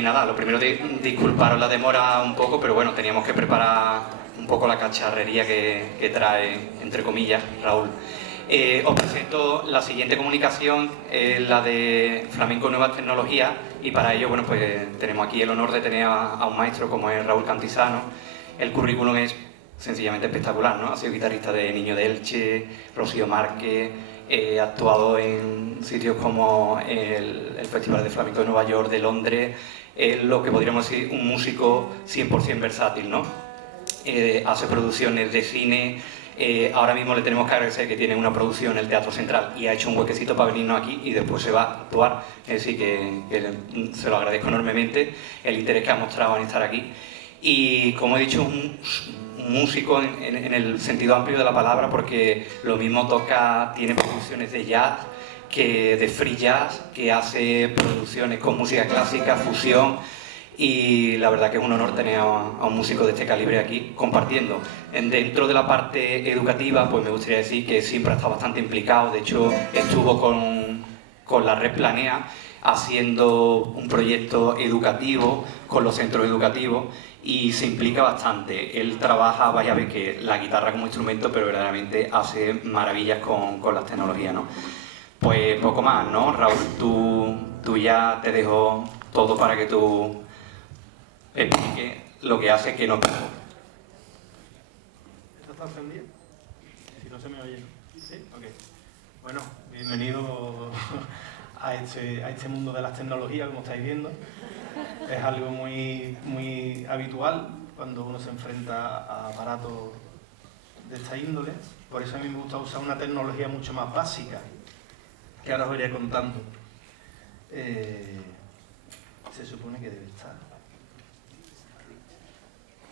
Nada, lo primero disculparos la demora un poco, pero bueno, teníamos que preparar un poco la cacharrería que trae, entre comillas, Raúl. Os presento la siguiente comunicación, la de Flamenco Nuevas Tecnologías, y para ello, bueno, pues tenemos aquí el honor de tener a un maestro como es Raúl Cantizano. El currículum es sencillamente espectacular, ¿no? Ha sido guitarrista de Niño de Elche, Rocío Márquez, ha actuado en sitios como el Festival de Flamenco de Nueva York, de Londres. Es lo que podríamos decir un músico 100% versátil, ¿no? Hace producciones de cine. Ahora mismo le tenemos que agradecer que tiene una producción en el Teatro Central y ha hecho un huequecito para venirnos aquí y después se va a actuar. Es decir, que se lo agradezco enormemente el interés que ha mostrado en estar aquí. Y como he dicho, un músico en el sentido amplio de la palabra, porque lo mismo tiene producciones de jazz, que de free jazz, que hace producciones con música clásica, fusión, y la verdad que es un honor tener a un músico de este calibre aquí compartiendo. Dentro de la parte educativa, pues me gustaría decir que siempre ha estado bastante implicado. De hecho, estuvo con la Red Planea haciendo un proyecto educativo con los centros educativos y se implica bastante. Él trabaja, vaya a ver que la guitarra como instrumento, pero verdaderamente hace maravillas con las tecnologías, ¿no? Pues poco más, ¿no? Raúl, tú ya te dejo todo para que tú expliques lo que hace que no... ¿Esto está encendido? Si no se me oye. ¿Sí? Ok. Bueno, bienvenido a este mundo de las tecnologías, como estáis viendo. Es algo muy habitual cuando uno se enfrenta a aparatos de esta índole. Por eso a mí me gusta usar una tecnología mucho más básica, que ahora os iré contando. Se supone que debe estar.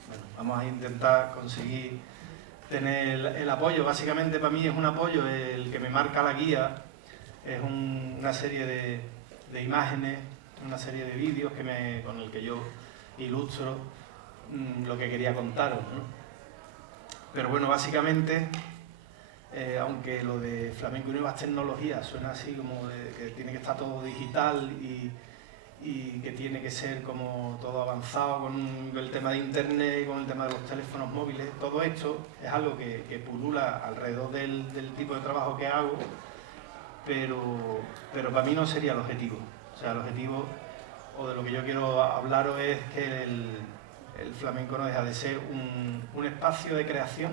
Bueno, vamos a intentar conseguir tener el apoyo. Básicamente para mí es un apoyo el que me marca la guía. Es una serie de imágenes, una serie de vídeos con el que yo ilustro lo que quería contaros, ¿no? Pero bueno, básicamente, aunque lo de Flamenco y Nuevas Tecnologías suena así como que tiene que estar todo digital y que tiene que ser como todo avanzado con el tema de internet y con el tema de los teléfonos móviles, todo esto es algo que pulula alrededor del tipo de trabajo que hago, pero para mí no sería el objetivo. O sea, el objetivo, o de lo que yo quiero hablaros, es que el flamenco no deja de ser un espacio de creación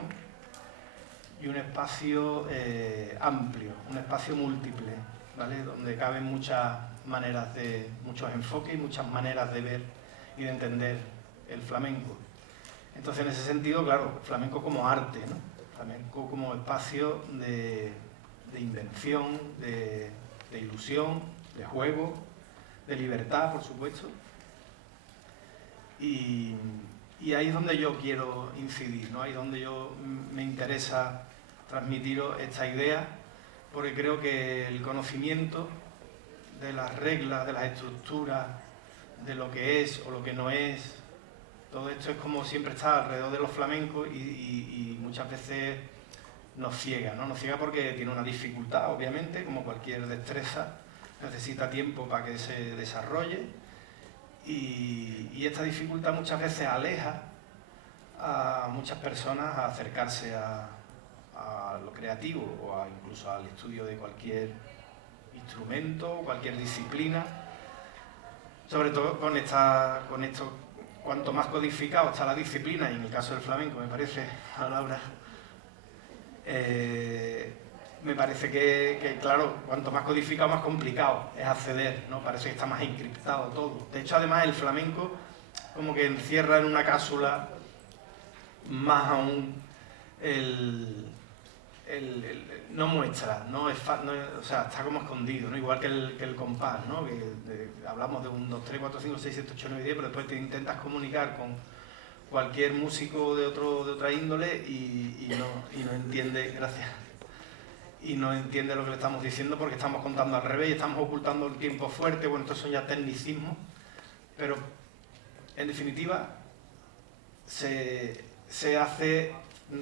y un espacio amplio, un espacio múltiple, ¿vale? Donde caben muchos enfoques y muchas maneras de ver y de entender el flamenco. Entonces, en ese sentido, claro, flamenco como arte, ¿no? Flamenco como espacio de invención, de ilusión, de juego, de libertad, por supuesto. Y ahí es donde yo quiero incidir, ¿no? Ahí es donde me interesa transmitiros esta idea, porque creo que el conocimiento de las reglas, de las estructuras, de lo que es o lo que no es, todo esto es como siempre está alrededor de los flamencos y muchas veces nos ciega, ¿no? Nos ciega porque tiene una dificultad, obviamente, como cualquier destreza, necesita tiempo para que se desarrolle y esta dificultad muchas veces aleja a muchas personas a acercarse a lo creativo o incluso al estudio de cualquier instrumento, cualquier disciplina, sobre todo con esto, cuanto más codificado está la disciplina, y en el caso del flamenco me parece, a Laura, me parece que, claro, cuanto más codificado, más complicado es acceder, ¿no? Parece que está más encriptado todo. De hecho, además, el flamenco como que encierra en una cápsula más aún no muestra, o sea, está como escondido, ¿no? Igual que el compás, ¿no? Hablamos de 1, 2, 3, 4, 5, 6, 7, 8, 9, 10, pero después te intentas comunicar con cualquier músico de otra índole y no entiende, gracias, y no entiende lo que le estamos diciendo porque estamos contando al revés y estamos ocultando el tiempo fuerte. Bueno, estos son ya tecnicismos, pero en definitiva se hace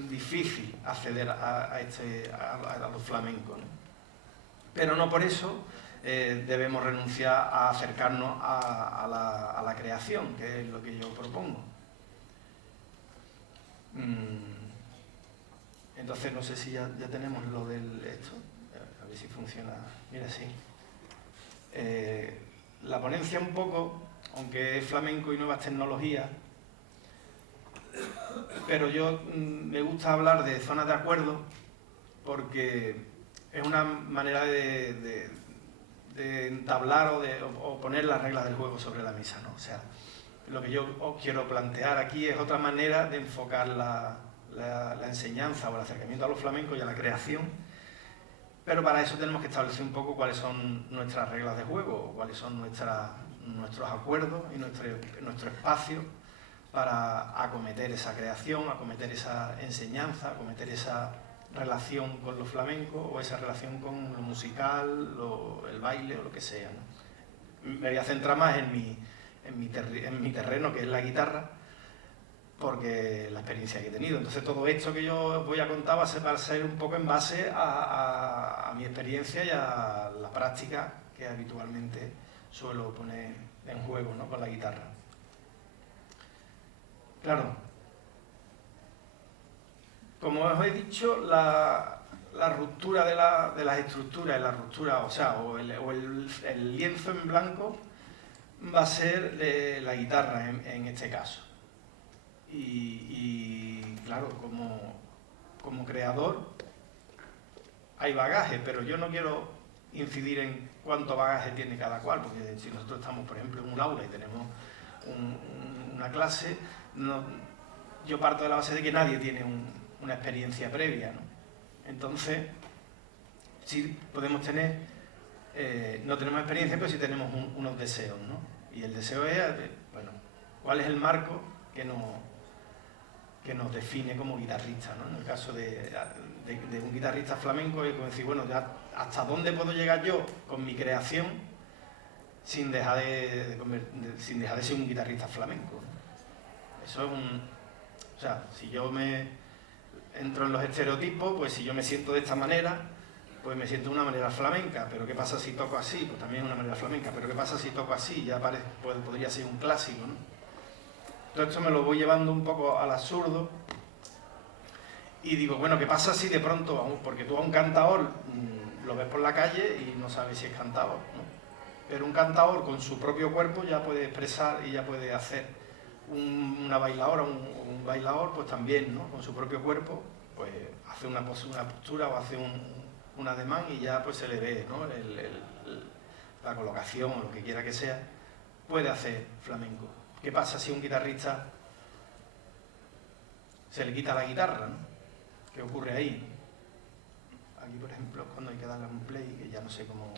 difícil acceder a los flamencos, ¿no? Pero no por eso debemos renunciar a acercarnos a la creación, que es lo que yo propongo. Entonces no sé si ya tenemos lo del esto, a ver si funciona. Mira, sí. La ponencia un poco, aunque es flamenco y nuevas tecnologías, pero yo me gusta hablar de zonas de acuerdo porque es una manera de entablar o poner las reglas del juego sobre la mesa, ¿no? O sea, lo que yo os quiero plantear aquí es otra manera de enfocar la enseñanza o el acercamiento a los flamencos y a la creación, pero para eso tenemos que establecer un poco cuáles son nuestras reglas de juego, cuáles son nuestros acuerdos y nuestro espacio para acometer esa creación, acometer esa enseñanza, acometer esa relación con lo flamenco o esa relación con lo musical, el baile o lo que sea, ¿no? Me voy a centrar más en mi terreno, que es la guitarra, porque la experiencia que he tenido. Entonces todo esto que yo os voy a contar va a ser un poco en base a mi experiencia y a la práctica que habitualmente suelo poner en juego, ¿no?, con la guitarra. Claro, como os he dicho, la ruptura de las estructuras, la ruptura, o el lienzo en blanco va a ser de la guitarra en este caso. Y claro, como creador hay bagaje, pero yo no quiero incidir en cuánto bagaje tiene cada cual, porque si nosotros estamos, por ejemplo, en un aula y tenemos una clase, yo parto de la base de que nadie tiene una experiencia previa, ¿no? Entonces, sí podemos tener, no tenemos experiencia, pero sí tenemos unos deseos, ¿no? Y el deseo es, bueno, ¿cuál es el marco que nos define como guitarrista, ¿no? En el caso de un guitarrista flamenco es como decir, bueno, ya hasta dónde puedo llegar yo con mi creación sin dejar de ser un guitarrista flamenco, ¿no? Eso es o sea, si yo me entro en los estereotipos, pues si yo me siento de esta manera, pues me siento de una manera flamenca, pero ¿qué pasa si toco así? Pues también es una manera flamenca, pero ¿qué pasa si toco así? Ya podría ser un clásico, ¿no? Todo esto me lo voy llevando un poco al absurdo y digo, bueno, ¿qué pasa si de pronto, porque tú a un cantador lo ves por la calle y no sabes si es cantador, ¿no? Pero un cantador con su propio cuerpo ya puede expresar y ya puede hacer una bailadora, un bailador, pues también, ¿no?, con su propio cuerpo, pues hace una postura o hace un ademán y ya pues se le ve, ¿no?, la colocación o lo que quiera que sea, puede hacer flamenco. ¿Qué pasa si a un guitarrista se le quita la guitarra, ¿no? ¿Qué ocurre ahí? Aquí, por ejemplo, cuando hay que darle un play, que ya no sé cómo...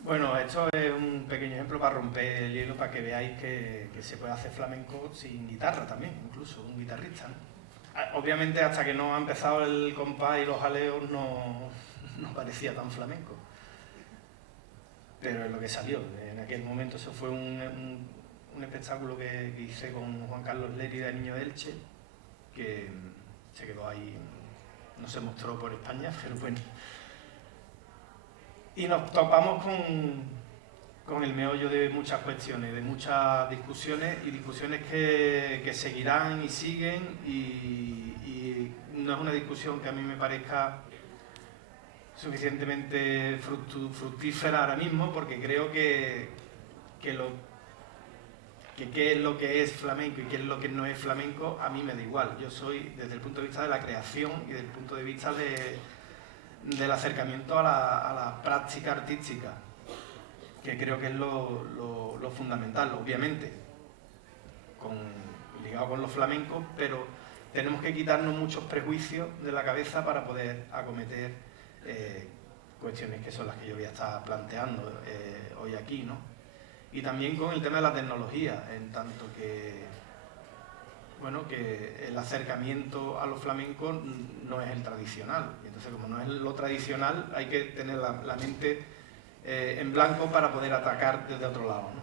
Bueno, esto es un pequeño ejemplo para romper el hielo, para que veáis que se puede hacer flamenco sin guitarra también, incluso un guitarrista, ¿no? Obviamente hasta que no ha empezado el compás y los jaleos no parecía tan flamenco, pero es lo que salió. En aquel momento eso fue un espectáculo que hice con Juan Carlos Lérida, de Niño de Elche, que se quedó ahí, no se mostró por España, pero bueno. Y nos topamos con el meollo de muchas cuestiones, de muchas discusiones, y discusiones que seguirán y siguen, y no es una discusión que a mí me parezca suficientemente fructífera ahora mismo, porque creo que qué es lo que es flamenco y qué es lo que no es flamenco, a mí me da igual. Yo soy desde el punto de vista de la creación y desde el punto de vista del acercamiento a la práctica artística, que creo que es lo fundamental, obviamente, ligado con los flamencos, pero tenemos que quitarnos muchos prejuicios de la cabeza para poder acometer cuestiones que son las que yo voy a estar planteando hoy aquí, ¿no? Y también con el tema de la tecnología, en tanto que, bueno, que el acercamiento a los flamencos no es el tradicional. Y entonces, como no es lo tradicional, hay que tener la mente en blanco para poder atacar desde otro lado, ¿no?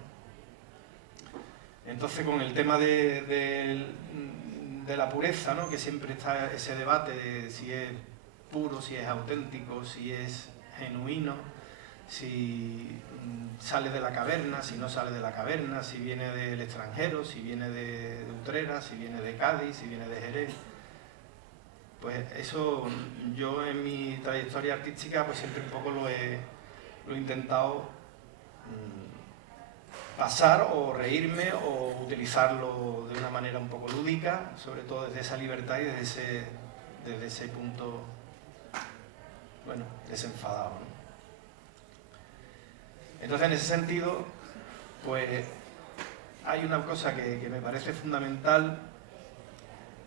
Entonces, con el tema de la pureza, ¿no? Que siempre está ese debate de si es puro, si es auténtico, si es genuino, si sale de la caverna, si no sale de la caverna, si viene del extranjero, si viene de Utrera, si viene de Cádiz, si viene de Jerez. Pues eso yo en mi trayectoria artística pues siempre un poco lo he intentado pasar o reírme o utilizarlo de una manera un poco lúdica, sobre todo desde esa libertad y desde ese punto, bueno, desenfadado, ¿no? Entonces, en ese sentido, pues hay una cosa que me parece fundamental,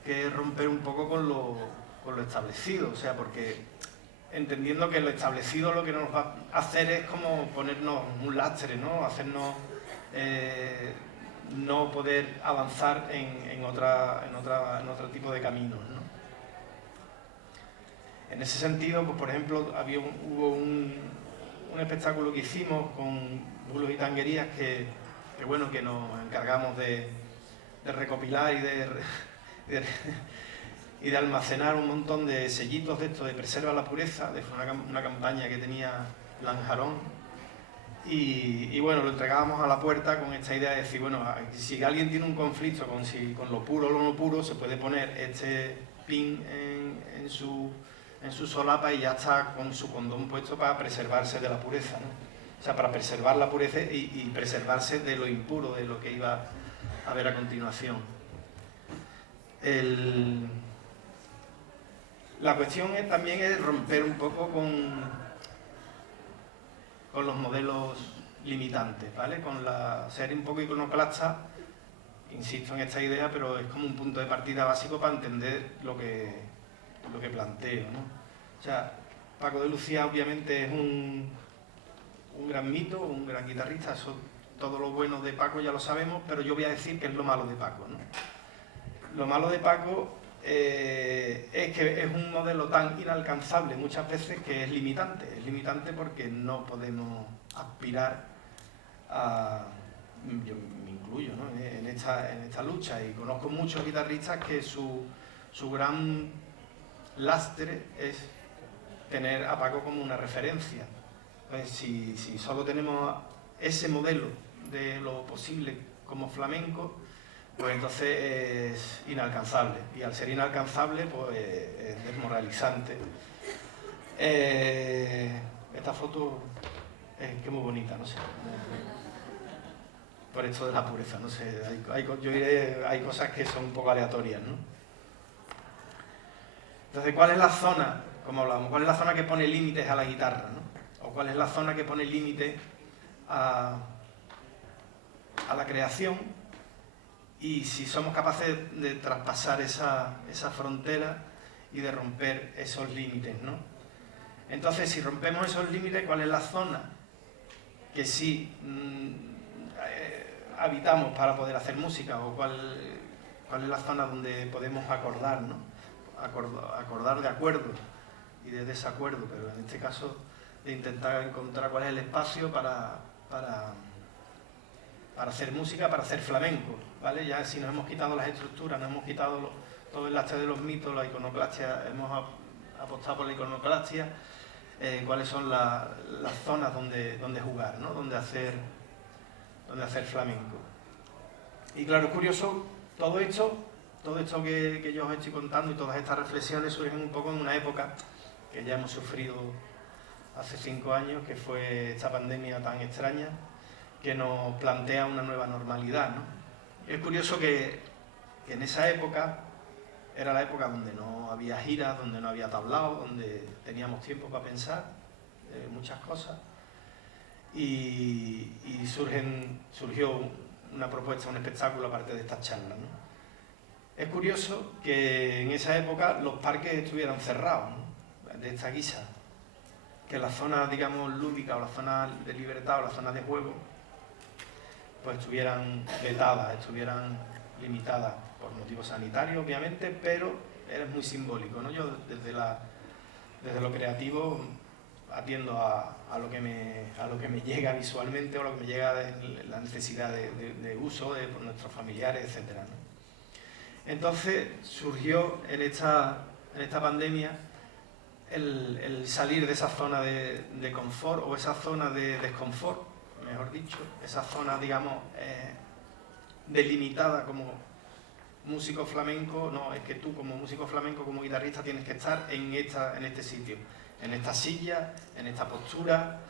que es romper un poco con lo establecido, o sea, porque entendiendo que lo establecido lo que nos va a hacer es como ponernos un lastre, ¿no? Hacernos no poder avanzar en otro tipo de caminos, ¿no? En ese sentido, pues por ejemplo, hubo un espectáculo que hicimos con bulos y tanguerías que bueno, que nos encargamos de recopilar y de almacenar un montón de sellitos de esto de Preserva la Pureza, de una campaña que tenía Lanjarón, y bueno, lo entregábamos a la puerta con esta idea de decir, bueno, si alguien tiene un conflicto con lo puro o lo no puro, se puede poner este pin en su solapa y ya está con su condón puesto para preservarse de la pureza, ¿no? O sea, para preservar la pureza y preservarse de lo impuro, de lo que iba a ver a continuación. La cuestión también es romper un poco con los modelos limitantes, ¿vale? Ser un poco iconoclasta, insisto en esta idea, pero es como un punto de partida básico para entender lo que planteo, ¿no? O sea, Paco de Lucía obviamente es un gran mito, un gran guitarrista, eso, todo lo bueno de Paco ya lo sabemos, pero yo voy a decir que es lo malo de Paco, ¿no? Lo malo de Paco es que es un modelo tan inalcanzable muchas veces que es limitante porque no podemos aspirar a... Yo me incluyo, ¿no? en esta lucha, y conozco muchos guitarristas que su gran lastre es tener a Paco como una referencia. Pues si solo tenemos ese modelo de lo posible como flamenco, pues entonces es inalcanzable, y al ser inalcanzable pues es desmoralizante. Esta foto es que muy bonita, no sé, por esto de la pureza, no sé, hay cosas que son un poco aleatorias, ¿no? Entonces, ¿cuál es la zona, como hablamos, cuál es la zona que pone límites a la guitarra, ¿no? O cuál es la zona que pone límite a la creación? Y si somos capaces de traspasar esa frontera y de romper esos límites, ¿no? Entonces, si rompemos esos límites, ¿cuál es la zona que sí habitamos para poder hacer música? ¿O cuál es la zona donde podemos acordar, ¿no? Acordar de acuerdo y de desacuerdo, pero en este caso de intentar encontrar cuál es el espacio para hacer música, para hacer flamenco, ¿vale? Ya si nos hemos quitado las estructuras, nos hemos quitado todo el lastre de los mitos, la iconoclastia, hemos apostado por la iconoclastia, cuáles son las zonas donde jugar, ¿no? Donde hacer flamenco. Y claro, es curioso, todo esto que yo os estoy contando y todas estas reflexiones surgen un poco en una época que ya hemos sufrido hace 5 años, que fue esta pandemia tan extraña, que nos plantea una nueva normalidad, ¿no? Es curioso que en esa época era la época donde no había giras, donde no había tablao, donde teníamos tiempo para pensar muchas cosas, y surgió una propuesta, un espectáculo aparte de estas charlas, ¿no? Es curioso que en esa época los parques estuvieran cerrados, ¿no? De esta guisa, que las zonas, digamos, lúdicas o las zonas de libertad o las zonas de juego pues estuvieran vetadas, estuvieran limitadas por motivos sanitarios, obviamente, pero es muy simbólico, ¿no? Yo desde lo creativo atiendo a lo que me llega visualmente o lo que me llega de la necesidad de uso de por nuestros familiares, etcétera, ¿no? Entonces surgió en esta pandemia el salir de esa zona de confort o esa zona de desconfort, mejor dicho, esa zona, digamos, delimitada como músico flamenco. No, es que tú como músico flamenco, como guitarrista, tienes que estar en este sitio, en esta silla, en esta postura,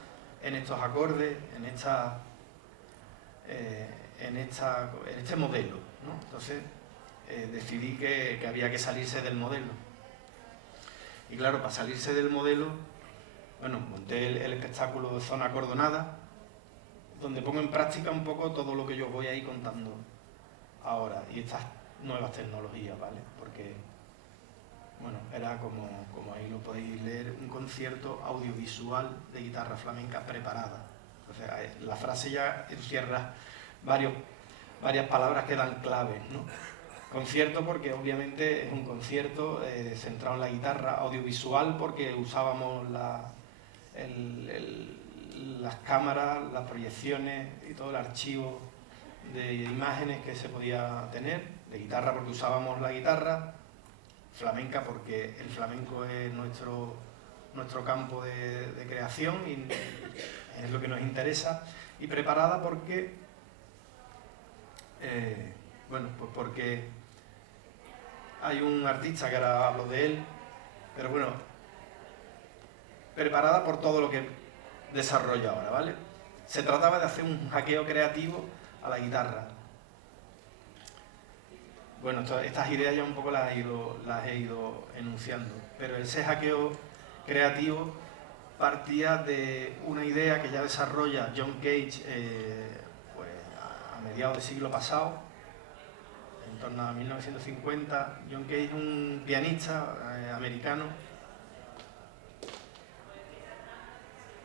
en estos acordes, en este modelo, ¿no? Entonces decidí que había que salirse del modelo. Y claro, para salirse del modelo, bueno, monté el espectáculo Zona Acordonada, donde pongo en práctica un poco todo lo que yo voy a ir contando ahora y estas nuevas tecnologías, ¿vale? Porque, bueno, era como ahí lo podéis leer, un concierto audiovisual de guitarra flamenca preparada. Entonces, la frase ya encierra varias palabras que dan claves, ¿no? Concierto porque obviamente es un concierto centrado en la guitarra, audiovisual porque usábamos las cámaras, las proyecciones y todo el archivo de imágenes que se podía tener, de guitarra porque usábamos la guitarra, flamenca porque el flamenco es nuestro campo de creación y es lo que nos interesa, y preparada porque, bueno, pues porque hay un artista que ahora hablo de él, pero bueno, preparada por todo lo que desarrollo ahora, ¿vale? Se trataba de hacer un hackeo creativo a la guitarra. Bueno, estas ideas ya un poco las he ido enunciando, pero ese hackeo creativo partía de una idea que ya desarrolla John Cage pues a mediados del siglo pasado, en torno a 1950. John Cage es un pianista americano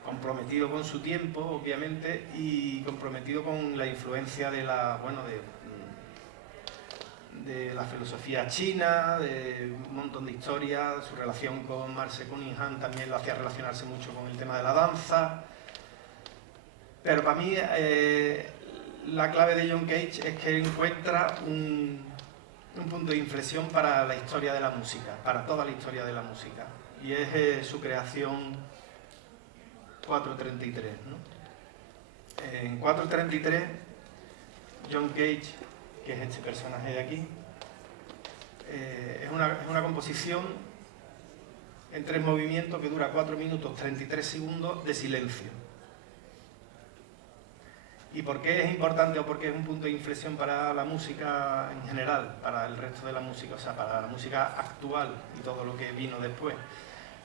comprometido con su tiempo, obviamente, y comprometido con la influencia de la filosofía china, de un montón de historias. Su relación con Marcel Cunningham también lo hacía relacionarse mucho con el tema de la danza. Pero para mí la clave de John Cage es que encuentra un punto de inflexión para la historia de la música, para toda la historia de la música, y es su creación 433, ¿no? En 433, John Cage, que es este personaje de aquí, es una composición en 3 movimientos que dura 4 minutos 33 segundos de silencio. ¿Y por qué es importante o por qué es un punto de inflexión para la música en general, para el resto de la música, o sea, para la música actual y todo lo que vino después?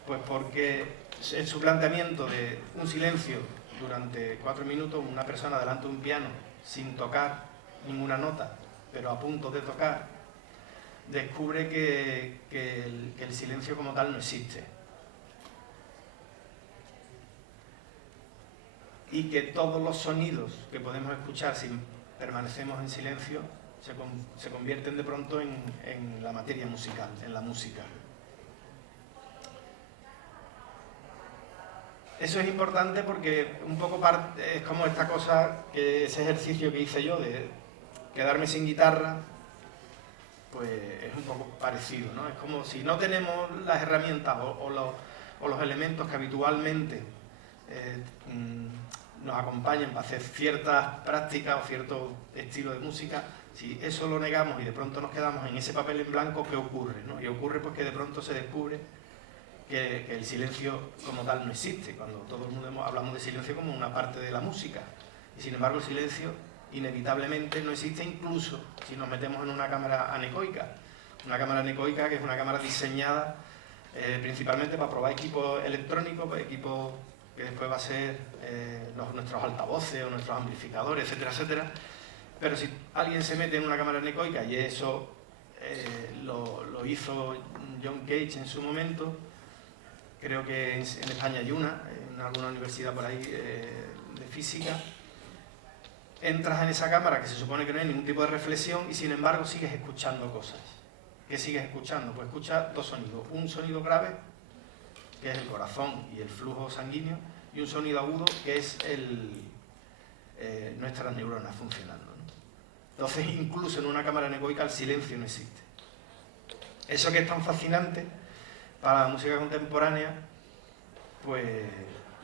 Pues porque en su planteamiento de un silencio durante 4 minutos, una persona delante de un piano sin tocar ninguna nota, pero a punto de tocar, descubre que el silencio como tal no existe. y que todos los sonidos que podemos escuchar si permanecemos en silencio se convierten de pronto en la materia musical, en la música. Eso es importante porque un poco es como esta cosa, ese ejercicio que hice yo de quedarme sin guitarra, pues es un poco parecido, ¿no? Es como si no tenemos las herramientas o los elementos que habitualmente nos acompañan para hacer ciertas prácticas o cierto estilo de música, si eso lo negamos y de pronto nos quedamos en ese papel en blanco, ¿qué ocurre, no? Y ocurre pues que de pronto se descubre que el silencio como tal no existe, cuando todo el mundo hablamos de silencio como una parte de la música, y sin embargo el silencio inevitablemente no existe, incluso si nos metemos en una cámara anecoica. Una cámara anecoica que es una cámara diseñada principalmente para probar equipos electrónicos, equipos que después va a ser nuestros altavoces o nuestros amplificadores, etcétera, etcétera. Pero si alguien se mete en una cámara anecoica, y eso lo hizo John Cage en su momento, creo que en España hay una, en alguna universidad por ahí de física, entras en esa cámara que se supone que no hay ningún tipo de reflexión y sin embargo sigues escuchando cosas. ¿Qué sigues escuchando? Pues escuchas dos sonidos. Un sonido grave, que es el corazón y el flujo sanguíneo, y un sonido agudo, que es nuestras neuronas funcionando, ¿no? Entonces, incluso en una cámara anecoica el silencio no existe. Eso que es tan fascinante para la música contemporánea, pues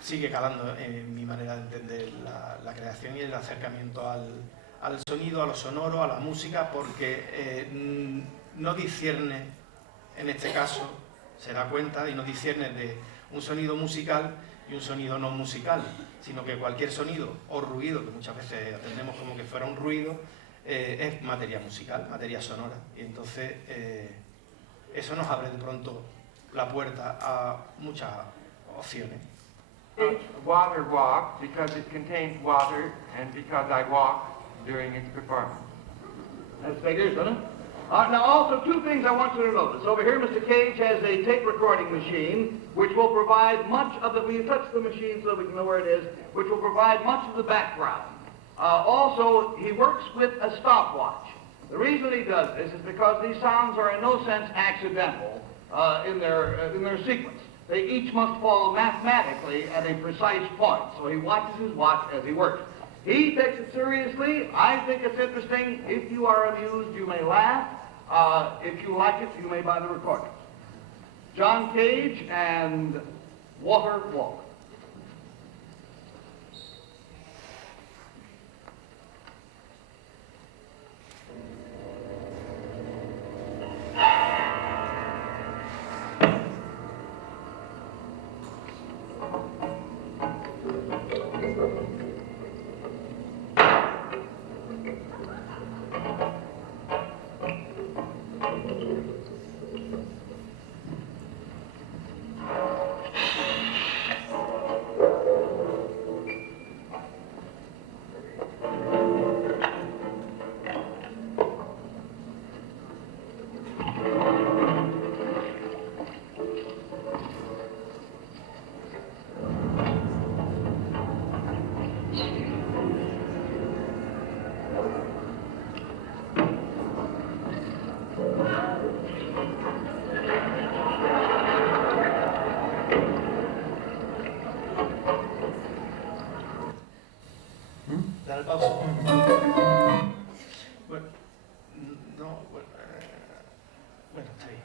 sigue calando en mi manera de entender la creación y el acercamiento al sonido, a lo sonoro, a la música, porque no discierne, en este caso, se da cuenta y no discierne de un sonido musical y un sonido no musical, sino que cualquier sonido o ruido, que muchas veces atendemos como que fuera un ruido, es materia musical, materia sonora, y entonces eso nos abre de pronto la puerta a muchas opciones. Water walk because it contains water and because I walk during its performance. That figures, doesn't it? Now also two things I want you to notice. Over here Mr. Cage has a tape recording machine which will provide much of the, when you touch the machine so we can know where it is, which will provide much of the background. Also, he works with a stopwatch. The reason he does this is because these sounds are in no sense accidental in their sequence. They each must fall mathematically at a precise point, so he watches his watch as he works. He takes it seriously. I think it's interesting. If you are amused, you may laugh. If you like it, you may buy the recordings. John Cage and Water Walk. Dar pausa. Bueno, está bien.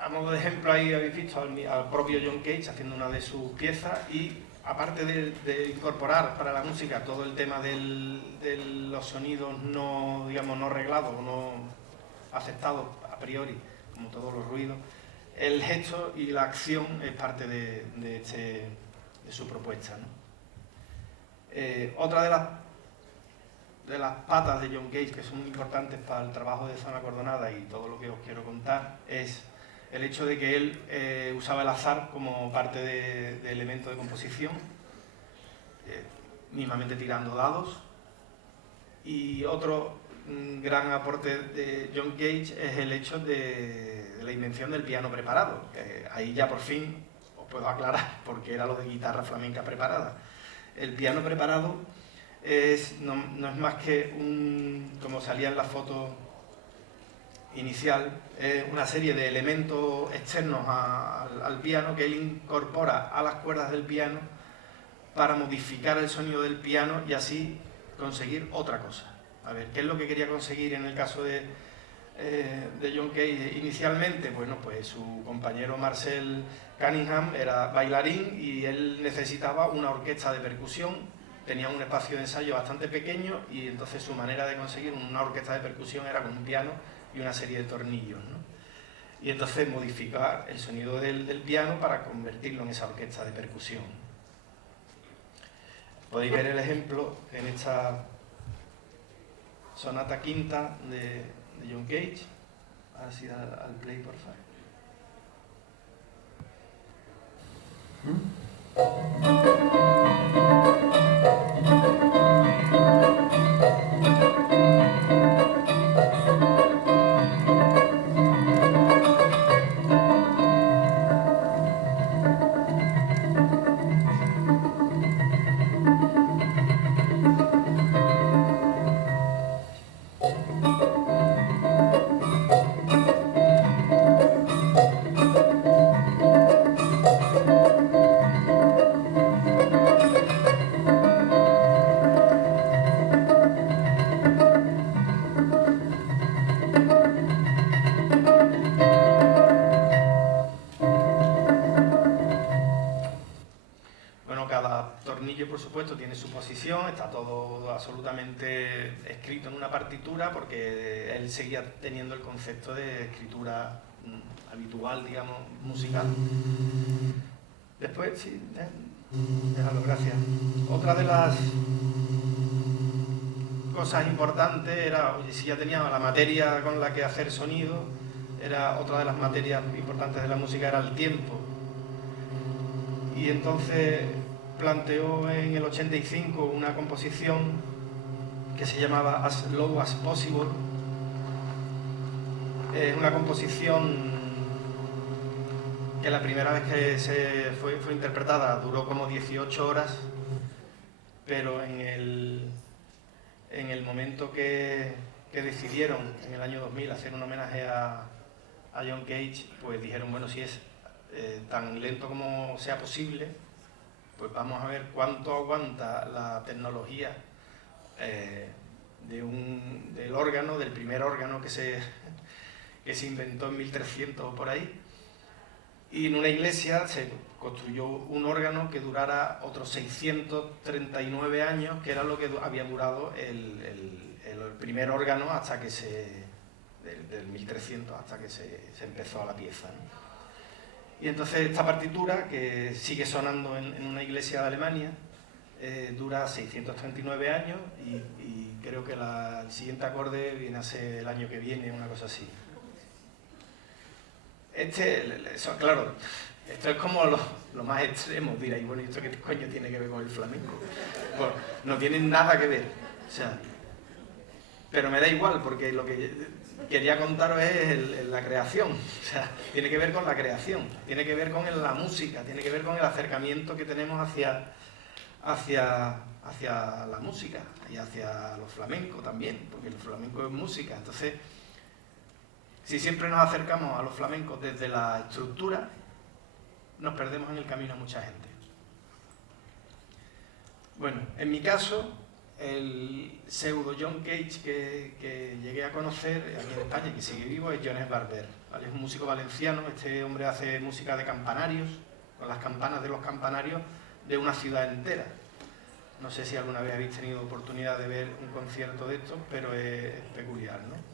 A modo de ejemplo, ahí habéis visto al propio John Cage haciendo una de sus piezas y aparte de incorporar para la música todo el tema de los sonidos no, digamos, no reglados o no aceptados a priori, como todos los ruidos, el gesto y la acción es parte de su propuesta, ¿no? Otra de las patas de John Cage que son muy importantes para el trabajo de Zona Acordonada y todo lo que os quiero contar es el hecho de que él usaba el azar como parte de elemento de composición, mismamente tirando dados. Y otro gran aporte de John Cage es el hecho de la invención del piano preparado. Ahí ya por fin os puedo aclarar porque era lo de guitarra flamenca preparada. el piano preparado no es más que como salía en la foto inicial, es una serie de elementos externos al piano que él incorpora a las cuerdas del piano para modificar el sonido del piano y así conseguir otra cosa. A ver, ¿qué es lo que quería conseguir en el caso de John Cage inicialmente? Bueno, pues su compañero Marcel Cunningham era bailarín y él necesitaba una orquesta de percusión, tenía un espacio de ensayo bastante pequeño y entonces su manera de conseguir una orquesta de percusión era con un piano y una serie de tornillos, ¿no? Y entonces modificar el sonido del piano para convertirlo en esa orquesta de percusión. Podéis ver el ejemplo en esta sonata quinta de John Cage. Ahora sí, al play, por favor. Por supuesto tiene su posición, está todo absolutamente escrito en una partitura porque él seguía teniendo el concepto de escritura habitual, digamos, musical. Después, sí, déjalo, gracias. Otra de las cosas importantes era, oye, si ya tenía la materia con la que hacer sonido, era otra de las materias importantes de la música era el tiempo. Y entonces planteó en el 85 una composición que se llamaba As Low As Possible. Es una composición que la primera vez que fue interpretada duró como 18 horas, pero en el momento que decidieron en el año 2000 hacer un homenaje a John Cage, pues dijeron, bueno, si es tan lento como sea posible, pues vamos a ver cuánto aguanta la tecnología del órgano, del primer órgano que se inventó en 1300 o por ahí. Y en una iglesia se construyó un órgano que durara otros 639 años, que era lo que había durado el primer órgano hasta que del 1300 hasta que se empezó la pieza, ¿no? Y entonces esta partitura, que sigue sonando en una iglesia de Alemania, dura 639 años y creo que el siguiente acorde viene a ser el año que viene, una cosa así. Claro, esto es como lo más extremo, diréis, bueno, ¿y esto qué coño tiene que ver con el flamenco? Pues no tiene nada que ver, o sea, pero me da igual, porque lo que quería contaros es la creación, o sea, tiene que ver con la creación, tiene que ver con la música, tiene que ver con el acercamiento que tenemos hacia la música y hacia los flamencos también, porque el flamenco es música. Entonces, si siempre nos acercamos a los flamencos desde la estructura, nos perdemos en el camino a mucha gente. Bueno, en mi caso, el pseudo John Cage que llegué a conocer aquí en España y que sigue vivo es Jones Barber, ¿vale? Es un músico valenciano. Este hombre hace música de campanarios, con las campanas de los campanarios de una ciudad entera. No sé si alguna vez habéis tenido oportunidad de ver un concierto de estos, pero es peculiar, ¿no?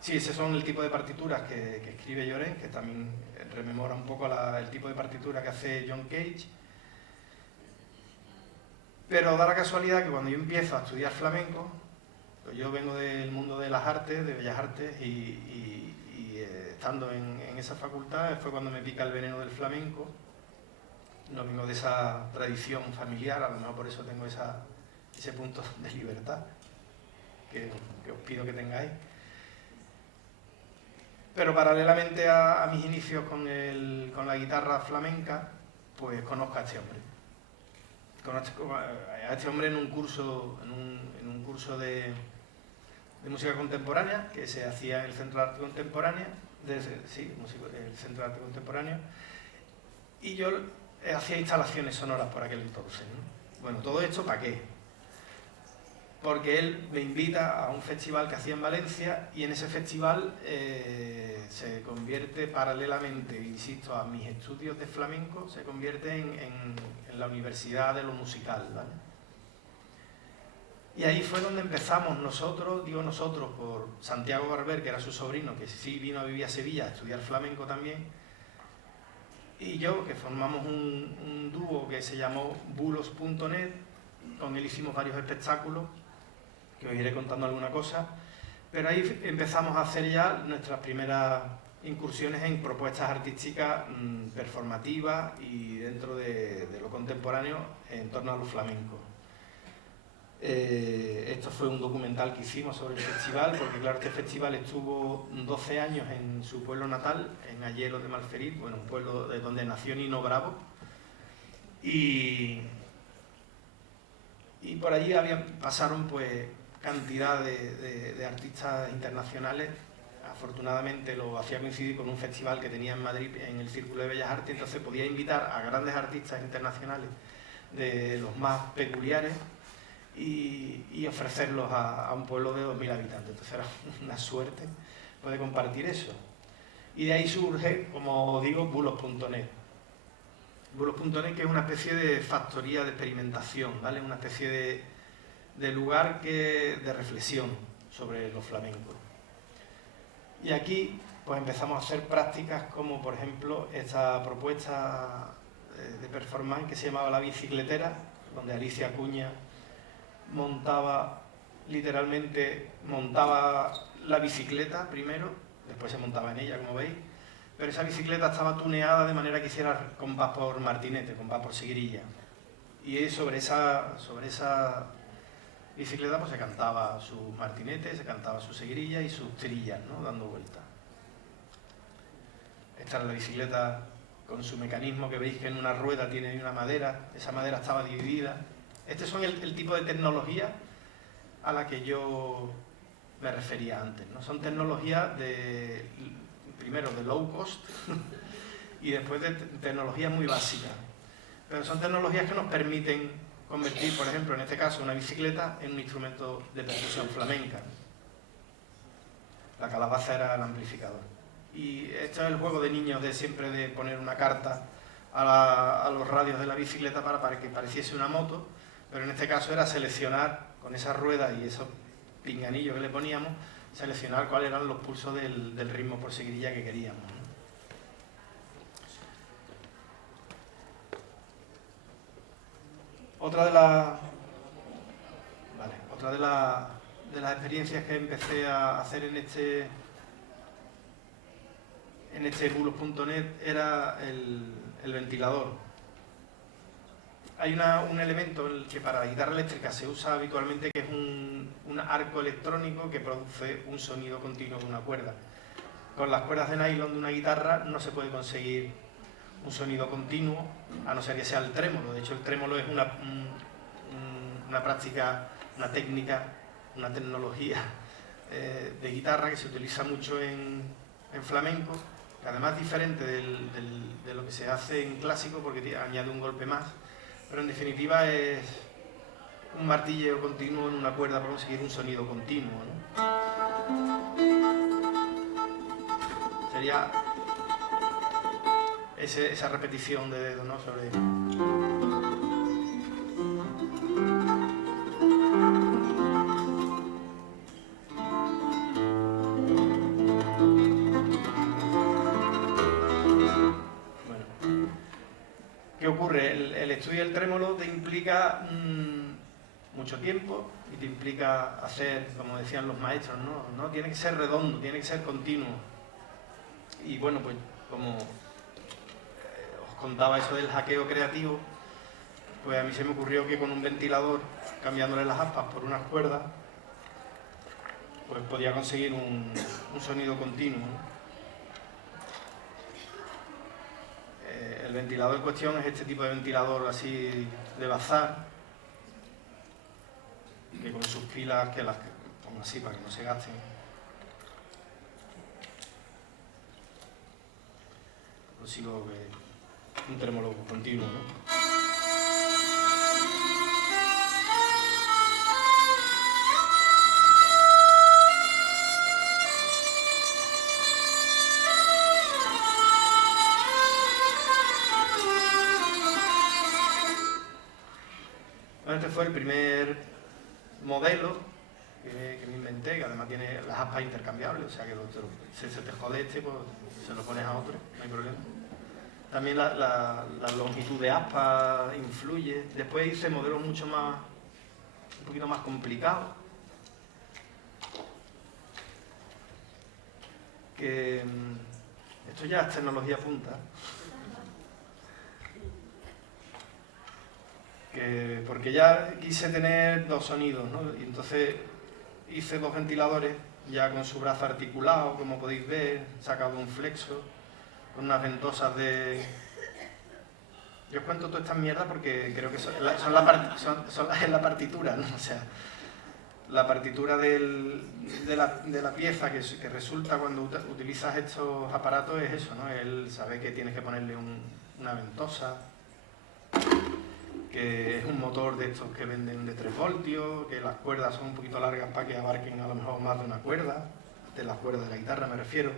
Sí, ese son el tipo de partituras que escribe Llorens, que también rememora un poco el tipo de partitura que hace John Cage. Pero da la casualidad que cuando yo empiezo a estudiar flamenco, pues yo vengo del mundo de las artes, de bellas artes, y estando en esa facultad fue cuando me pica el veneno del flamenco. No vengo de esa tradición familiar, a lo mejor por eso tengo ese punto de libertad que os pido que tengáis. Pero paralelamente a mis inicios con la guitarra flamenca, pues conozca a este hombre. Conozco a este hombre en un curso, en un curso de música contemporánea que se hacía en el Centro de Arte Contemporáneo, el Centro de Arte Contemporáneo, y yo hacía instalaciones sonoras por aquel entonces, ¿no? Bueno, ¿todo esto para qué? Porque él me invita a un festival que hacía en Valencia, y en ese festival se convierte paralelamente, insisto, a mis estudios de flamenco, se convierte en la Universidad de lo Musical, ¿vale? Y ahí fue donde empezamos nosotros, digo nosotros, por Santiago Barber, que era su sobrino, que sí vino a vivir a Sevilla a estudiar flamenco también, y yo, que formamos un dúo que se llamó bulos.net. Con él hicimos varios espectáculos, que os iré contando alguna cosa, pero ahí empezamos a hacer ya nuestras primeras incursiones en propuestas artísticas performativas y dentro de lo contemporáneo en torno a lo flamenco. Esto fue un documental que hicimos sobre el festival, porque claro, este festival estuvo 12 años en su pueblo natal, en Ayero de Malferit, bueno, un pueblo de donde nació Nino Bravo, y por allí pasaron pues cantidad de artistas internacionales. Afortunadamente lo hacía coincidir con un festival que tenía en Madrid, en el Círculo de Bellas Artes, entonces podía invitar a grandes artistas internacionales de los más peculiares y ofrecerlos a un pueblo de 2.000 habitantes. Entonces era una suerte poder compartir eso. Y de ahí surge, como digo, bulos.net. Bulos.net, que es una especie de factoría de experimentación, ¿vale? Una especie de lugar de reflexión sobre los flamencos. Y aquí pues empezamos a hacer prácticas como, por ejemplo, esta propuesta de performance que se llamaba La Bicicletera, donde Alicia Acuña literalmente montaba la bicicleta primero, después se montaba en ella, como veis, pero esa bicicleta estaba tuneada de manera que hiciera compás por martinete, compás por seguirilla. Y sobre esa bicicleta pues se cantaba sus martinetes, se cantaba su seguirilla y sus trillas, ¿no? Dando vueltas. Esta era la bicicleta con su mecanismo, que veis que en una rueda tiene una madera, esa madera estaba dividida. Este son el tipo de tecnología a la que yo me refería antes, ¿no? Son tecnologías primero de low cost y después de tecnologías muy básicas. Pero son tecnologías que nos permiten convertir, por ejemplo, en este caso, una bicicleta en un instrumento de percusión flamenca. La calabaza era el amplificador. Y esto es el juego de niños de siempre de poner una carta a los radios de la bicicleta para que pareciese una moto, pero en este caso era seleccionar con esa rueda y esos pinganillos que le poníamos, seleccionar cuáles eran los pulsos del ritmo por seguirilla que queríamos, ¿no? Otra de las experiencias que empecé a hacer en este bulos.net era el ventilador. Hay un elemento que para la guitarra eléctrica se usa habitualmente, que es un arco electrónico que produce un sonido continuo de una cuerda. Con las cuerdas de nylon de una guitarra no se puede conseguir un sonido continuo, a no ser que sea el trémolo. De hecho, el trémolo es una práctica, una técnica, una tecnología de guitarra que se utiliza mucho en flamenco, que además es diferente de lo que se hace en clásico, porque añade un golpe más, pero en definitiva es un martilleo continuo en una cuerda para conseguir un sonido continuo, ¿no? Sería esa repetición de dedos, ¿no? Sobre... ¿Qué ocurre? El estudio del trémolo te implica mucho tiempo y te implica hacer, como decían los maestros, ¿no? Tiene que ser redondo, tiene que ser continuo. Y bueno, pues como os contaba eso del hackeo creativo, pues a mí se me ocurrió que con un ventilador, cambiándole las aspas por unas cuerdas, pues podía conseguir un sonido continuo, ¿no? El ventilador en cuestión es este tipo de ventilador así de bazar, que con sus pilas que las pongo así para que no se gasten. Lo sigo que un tremolo continuo, ¿no? Este fue el primer modelo que me inventé, que además tiene las aspas intercambiables, o sea que si se te jode este, pues se lo pones a otro, no hay problema. También la longitud de aspa influye. Después hice modelos mucho más, un poquito más complicados, que esto ya es tecnología punta. Porque ya quise tener dos sonidos, ¿no? Y entonces hice dos ventiladores ya con su brazo articulado, como podéis ver, sacado un flexo, con unas ventosas de... Yo os cuento todas estas mierdas porque creo que son en la partitura, ¿no? O sea, la partitura de la pieza que resulta cuando utilizas estos aparatos es eso, ¿no? Él sabe que tienes que ponerle una ventosa, que es un motor de estos que venden de 3 voltios, que las cuerdas son un poquito largas para que abarquen a lo mejor más de una cuerda, de las cuerdas de la guitarra me refiero,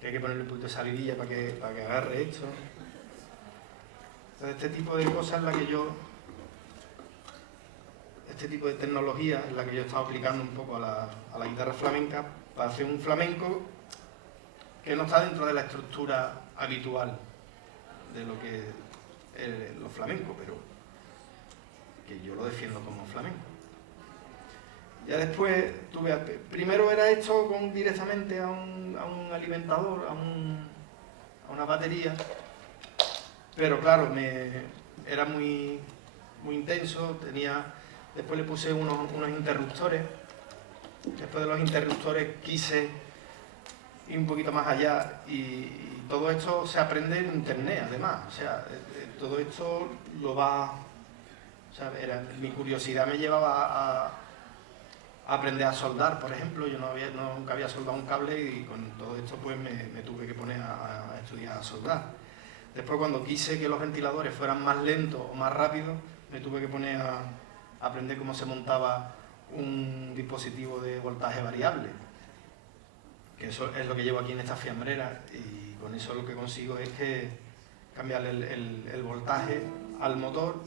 que hay que ponerle un poquito de salidilla para que agarre esto. Entonces, este tipo de cosas es la que yo, este tipo de tecnología es la que yo he estado aplicando un poco a la guitarra flamenca para hacer un flamenco que no está dentro de la estructura habitual de lo que los flamencos, pero que yo lo defiendo como flamenco. Ya después primero era hecho directamente a un alimentador, a una batería, pero claro, era muy intenso, después le puse unos interruptores, después de los interruptores quise ir un poquito más allá y todo esto se aprende en internet además, o sea, todo esto lo va, o sea, mi curiosidad me llevaba a aprender a soldar, por ejemplo. Yo nunca había soldado un cable y con todo esto pues me tuve que poner a estudiar a soldar. Después, cuando quise que los ventiladores fueran más lentos o más rápidos, me tuve que poner a aprender cómo se montaba un dispositivo de voltaje variable, que eso es lo que llevo aquí en esta fiambrera, y con eso lo que consigo es que cambiarle el voltaje al motor,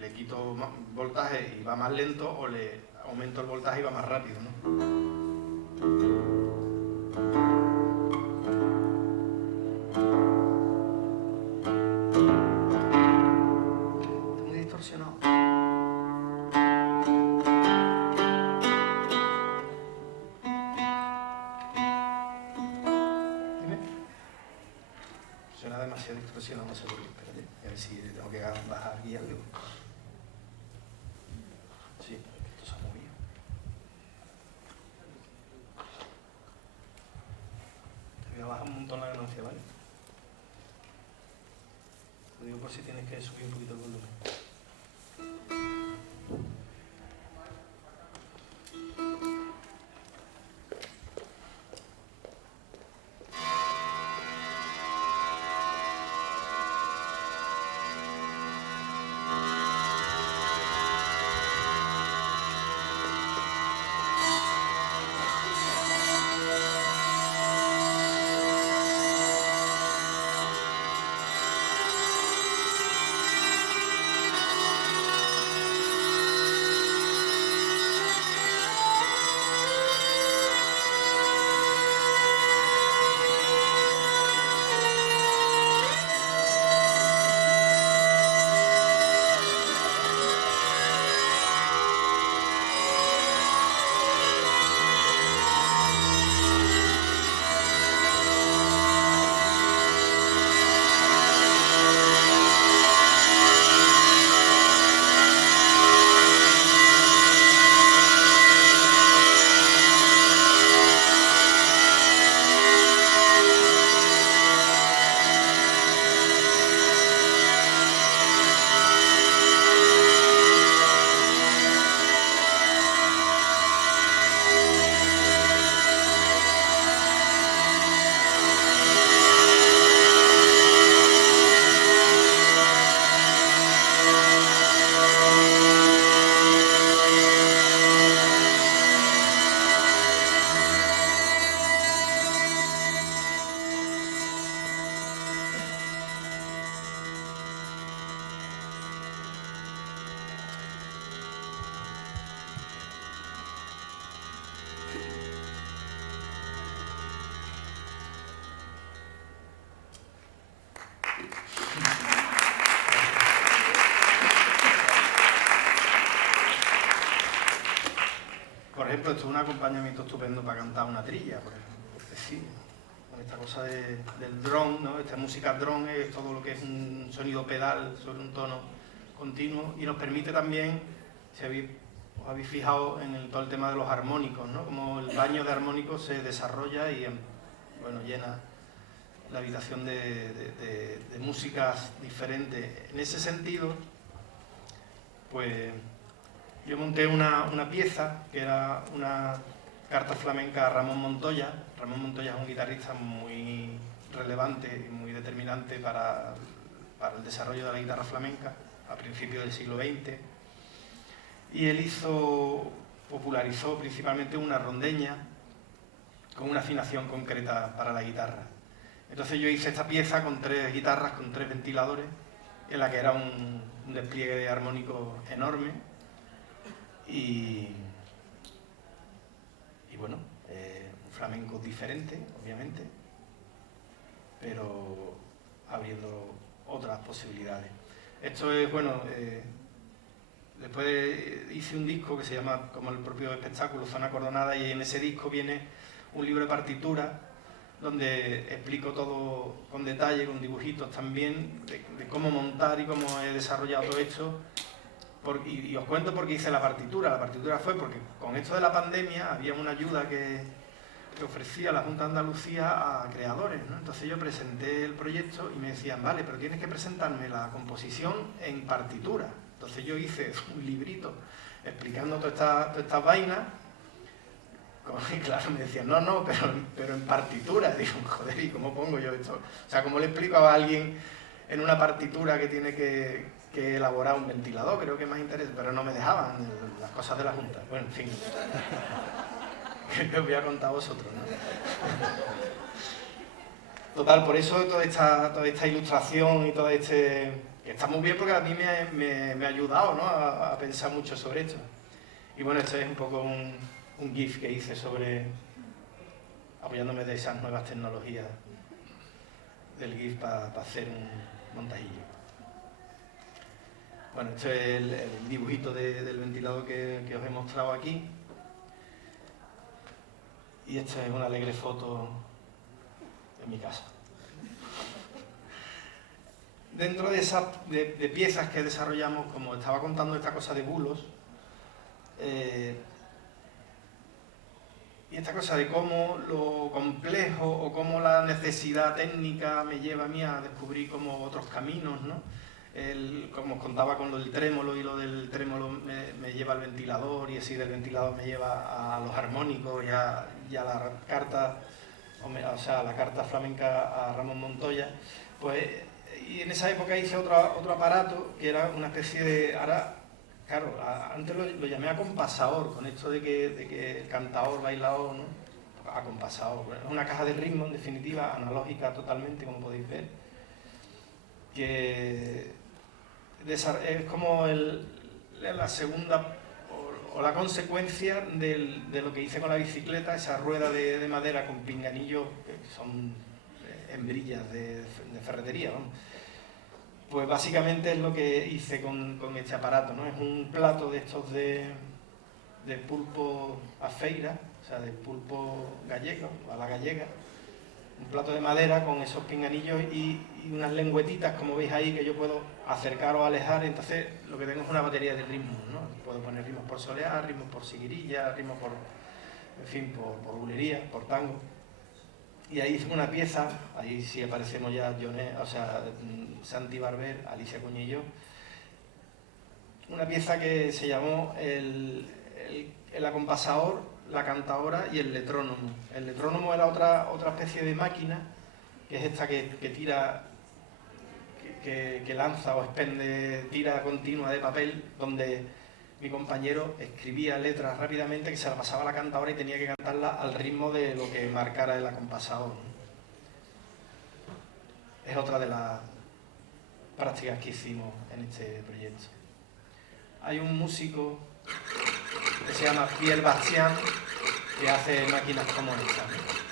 le quito voltaje y va más lento, o le aumento el voltaje y va más rápido, ¿no? Está muy distorsionado. Suena demasiado distorsionado, no sé por qué, espérate, a ver si tengo que bajar aquí algo. Sí, esto se ha movido. Te voy a bajar un montón la ganancia, ¿vale? Lo digo por si tienes que subir un poquito el volumen. ejemplo, esto es un acompañamiento estupendo para cantar una trilla, por ejemplo. Sí, con esta cosa del drone, ¿no? Esta música drone es todo lo que es un sonido pedal sobre un tono continuo y nos permite también, si os habéis fijado en todo el tema de los armónicos, ¿no? Como el baño de armónicos se desarrolla y bueno, llena la habitación de músicas diferentes. En ese sentido, pues yo monté una pieza que era una carta flamenca a Ramón Montoya. Ramón Montoya es un guitarrista muy relevante y muy determinante para el desarrollo de la guitarra flamenca a principios del siglo XX. Y él popularizó principalmente una rondeña con una afinación concreta para la guitarra. Entonces yo hice esta pieza con 3 guitarras, con 3 ventiladores, en la que era un despliegue de armónicos enorme y bueno, un flamenco diferente, obviamente, pero abriendo otras posibilidades. Esto es, bueno, después hice un disco que se llama, como el propio espectáculo, Zona Cordonada, y en ese disco viene un libro de partitura donde explico todo con detalle, con dibujitos también, de cómo montar y cómo he desarrollado todo esto. Y os cuento por qué hice la partitura. La partitura fue porque con esto de la pandemia había una ayuda que ofrecía la Junta de Andalucía a creadores, ¿no? Entonces yo presenté el proyecto y me decían, vale, pero tienes que presentarme la composición en partitura. Entonces yo hice un librito explicando todas estas vainas. Y claro, me decían, no, pero en partitura. Digo, joder, ¿y cómo pongo yo esto? O sea, ¿cómo le explico a alguien en una partitura que tiene que elaborar un ventilador? Creo que es más interesante, pero no me dejaban las cosas de la Junta. Bueno, en fin, que os voy a contar a vosotros, ¿no? Total, por eso toda esta ilustración y todo que está muy bien porque a mí me ha ayudado, ¿no? a pensar mucho sobre esto. Y bueno, esto es un poco un GIF que hice apoyándome de esas nuevas tecnologías del GIF para hacer un montajillo. Bueno, este es el dibujito del ventilador que os he mostrado aquí. Y esta es una alegre foto de mi casa. Dentro de piezas que desarrollamos, como estaba contando esta cosa de bulos, y esta cosa de cómo lo complejo o cómo la necesidad técnica me lleva a mí a descubrir como otros caminos, ¿no? Como os contaba con lo del trémolo, y lo del trémolo me lleva al ventilador, y así del ventilador me lleva a los armónicos y a la carta, o sea, la carta flamenca a Ramón Montoya. Pues, y en esa época hice otro aparato que era una especie de... Ahora, claro, antes lo llamé acompasador, con esto de que el cantador, bailador, ¿no? Acompasador. Es una caja de ritmo, en definitiva, analógica totalmente, como podéis ver, que es como la segunda o la consecuencia de lo que hice con la bicicleta, esa rueda de madera con pinganillos que son hembrillas de ferretería, ¿no? Pues básicamente es lo que hice con este aparato, ¿no? Es un plato de estos de pulpo a feira, o sea, de pulpo gallego, a la gallega, un plato de madera con esos pinganillos y unas lengüetitas, como veis ahí, que yo puedo acercar o alejar. Entonces lo que tengo es una batería de ritmos, ¿no? Puedo poner ritmos por soleá, ritmos por siguirilla, ritmos por, en fin, por bulería, por tango. Y ahí hice una pieza, ahí sí aparecemos ya Santi Barber, Alicia Cuñillo, una pieza que se llamó el acompasador, la cantadora y el letrónomo. El letrónomo era otra especie de máquina, que es esta que tira, que lanza o expende tira continua de papel, donde mi compañero escribía letras rápidamente, que se la pasaba a la cantadora y tenía que cantarla al ritmo de lo que marcara el acompasador. Es otra de las prácticas que hicimos en este proyecto. Hay un músico que se llama Pierre Bastien, que hace máquinas como esta, ¿no?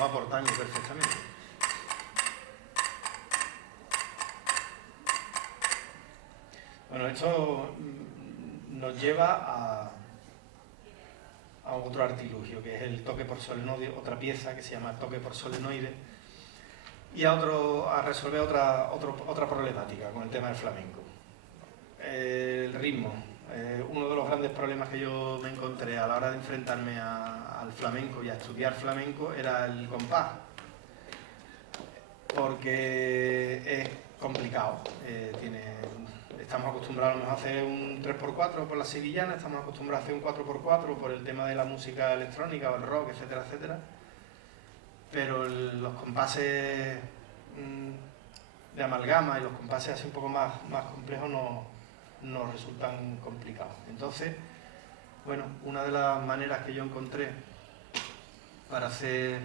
va por tango perfectamente. Bueno, esto nos lleva a otro artilugio, que es el toque por solenoide, otra pieza que se llama toque por solenoide, y a resolver otra problemática con el tema del flamenco. El ritmo. Uno de los grandes problemas que yo me encontré a la hora de enfrentarme al flamenco y a estudiar flamenco era el compás, porque es complicado. Estamos acostumbrados a hacer un 3x4 por la sevillana, estamos acostumbrados a hacer un 4x4 por el tema de la música electrónica o el rock, etcétera, etcétera. Pero los compases de amalgama y los compases así un poco más complejos nos resultan complicados. Entonces, bueno, una de las maneras que yo encontré para hacer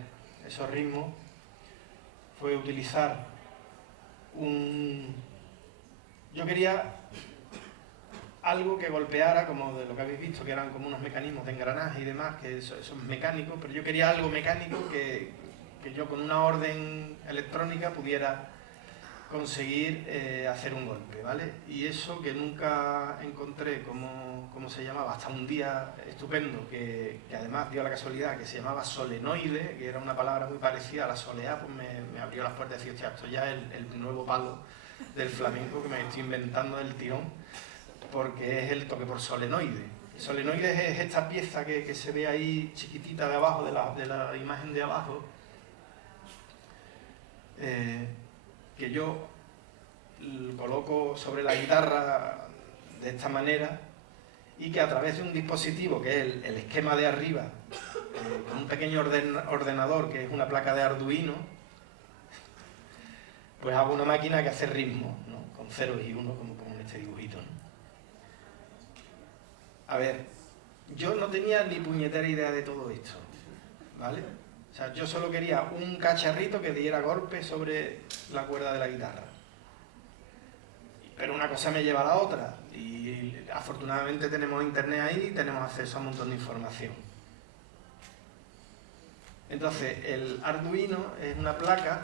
esos ritmos fue utilizar yo quería algo que golpeara, como de lo que habéis visto, que eran como unos mecanismos de engranaje y demás, que eso es mecánico, pero yo quería algo mecánico que yo con una orden electrónica pudiera conseguir hacer un golpe, ¿vale? Y eso que nunca encontré cómo se llamaba, hasta un día estupendo, que además dio la casualidad que se llamaba solenoide, que era una palabra muy parecida a la soleá, pues me abrió las puertas y decía, hostia, esto ya es el nuevo palo del flamenco que me estoy inventando del tirón, porque es el toque por solenoide. El solenoide es esta pieza que se ve ahí chiquitita de abajo, de la imagen de abajo, que yo coloco sobre la guitarra de esta manera y que a través de un dispositivo que es el esquema de arriba, con un pequeño ordenador que es una placa de Arduino, pues hago una máquina que hace ritmo, ¿no? Con ceros y unos, como en este dibujito, ¿no? A ver, yo no tenía ni puñetera idea de todo esto, ¿vale? O sea, yo solo quería un cacharrito que diera golpes sobre la cuerda de la guitarra. Pero una cosa me lleva a la otra, y afortunadamente tenemos internet ahí y tenemos acceso a un montón de información. Entonces, el Arduino es una placa,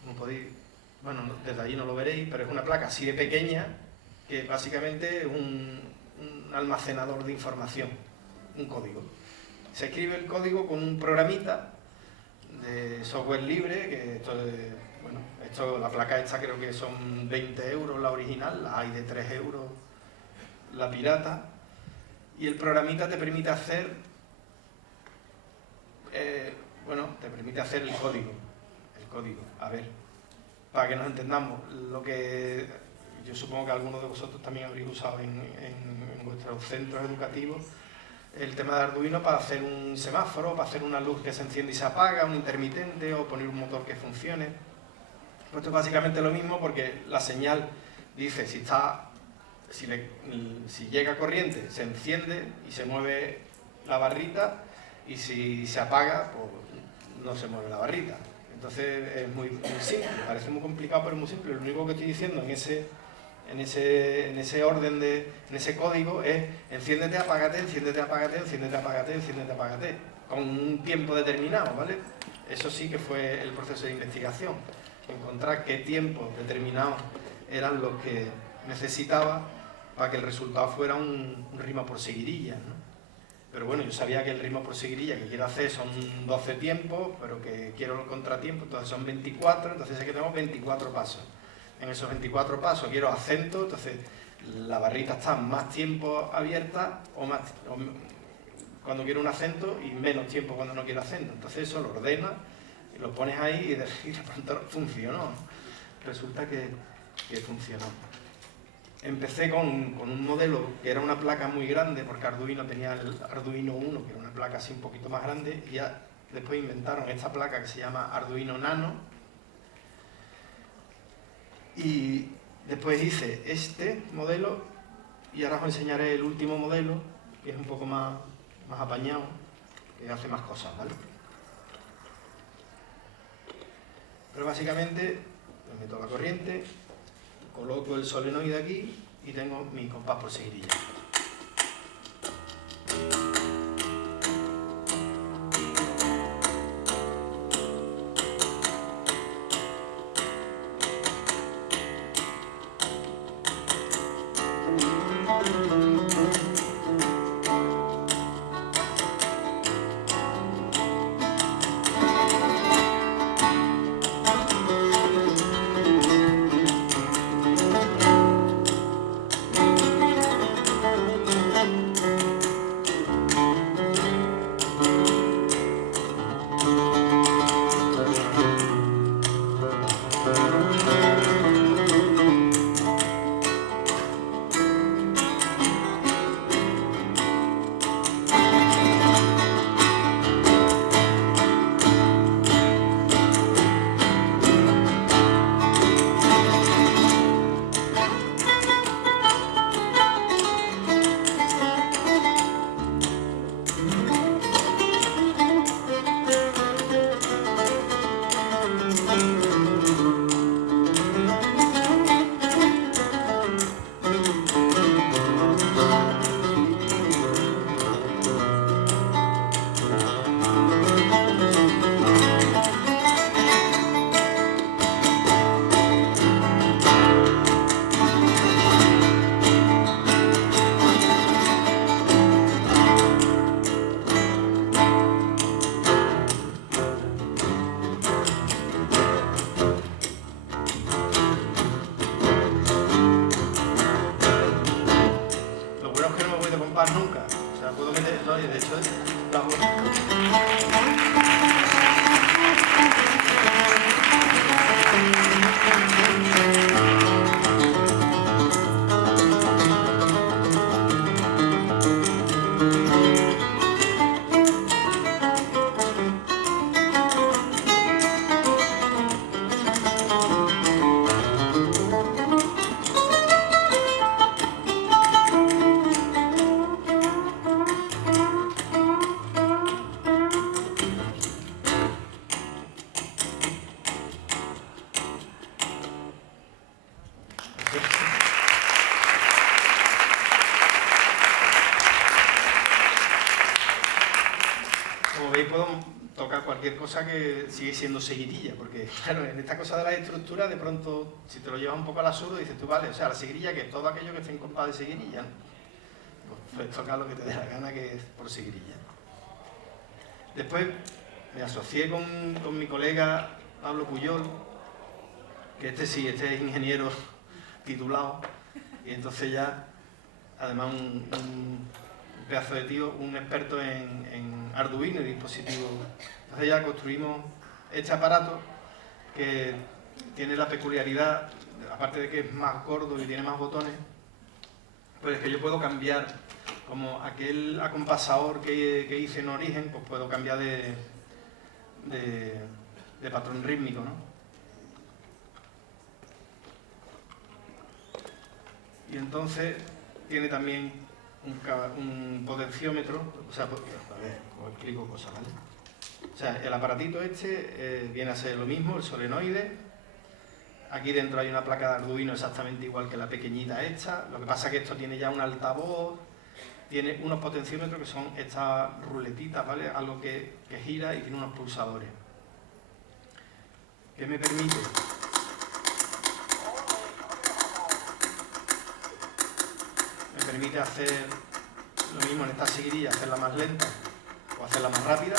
como podéis, bueno, desde allí no lo veréis, pero es una placa así de pequeña, que básicamente es un almacenador de información, un código. Se escribe el código con un programita de software libre, que la placa esta creo que son 20 euros la original, la hay de 3 euros la pirata, y el programita te permite hacer, te permite hacer el código. A ver, para que nos entendamos, lo que yo supongo que algunos de vosotros también habréis usado en vuestros centros educativos, el tema de Arduino para hacer un semáforo, para hacer una luz que se enciende y se apaga, un intermitente, o poner un motor que funcione. Pues esto es básicamente lo mismo, porque la señal dice si llega corriente se enciende y se mueve la barrita, y si se apaga pues no se mueve la barrita. Entonces es muy simple, parece muy complicado pero es muy simple. Lo único que estoy diciendo en ese orden, en ese código es enciéndete, apágate, enciéndete, apágate, enciéndete, apágate, enciéndete, apágate, con un tiempo determinado, ¿vale? Eso sí que fue el proceso de investigación, encontrar qué tiempos determinados eran los que necesitaba para que el resultado fuera un ritmo por seguirilla, ¿no? Pero bueno, yo sabía que el ritmo por seguirilla que quiero hacer son 12 tiempos, pero que quiero los contratiempos, entonces son 24, entonces sé que tengo 24 pasos. En esos 24 pasos quiero acento, entonces la barrita está más tiempo abierta cuando quiero un acento y menos tiempo cuando no quiero acento. Entonces eso lo ordenas y lo pones ahí y de pronto funcionó. Resulta que funcionó. Empecé con un modelo que era una placa muy grande, porque Arduino tenía el Arduino 1, que era una placa así un poquito más grande, y ya después inventaron esta placa que se llama Arduino Nano, y después hice este modelo, y ahora os enseñaré el último modelo, que es un poco más apañado, que hace más cosas, ¿vale? Pero básicamente le meto la corriente, coloco el solenoide aquí y tengo mi compás por seguirilla. como veis puedo tocar cualquier cosa que sigue siendo seguirilla, porque claro, en esta cosa de la estructura de pronto, si te lo llevas un poco al absurdo, dices tú, vale, o sea, la seguirilla que es todo aquello que esté en compás de seguirilla, ¿no? Pues tocar lo que te dé la gana, que es por seguirilla. Después me asocié con mi colega Pablo Puyol, que este es ingeniero titulado, y entonces ya, además un pedazo de tío, un experto en Arduino y dispositivos. Entonces ya construimos este aparato que tiene la peculiaridad, aparte de que es más gordo y tiene más botones, pues es que yo puedo cambiar, como aquel acompasador que hice en origen, pues puedo cambiar de patrón rítmico, ¿no? Y entonces tiene también un potenciómetro, o sea, a ver, os explico cosas, ¿vale? O sea, el aparatito este viene a ser lo mismo, el solenoide. Aquí dentro hay una placa de Arduino exactamente igual que la pequeñita esta. Lo que pasa es que esto tiene ya un altavoz, tiene unos potenciómetros que son estas ruletitas, ¿vale? Algo que gira y tiene unos pulsadores. ¿Qué me permite? Me permite hacer lo mismo en esta seguidilla, hacerla más lenta o hacerla más rápida.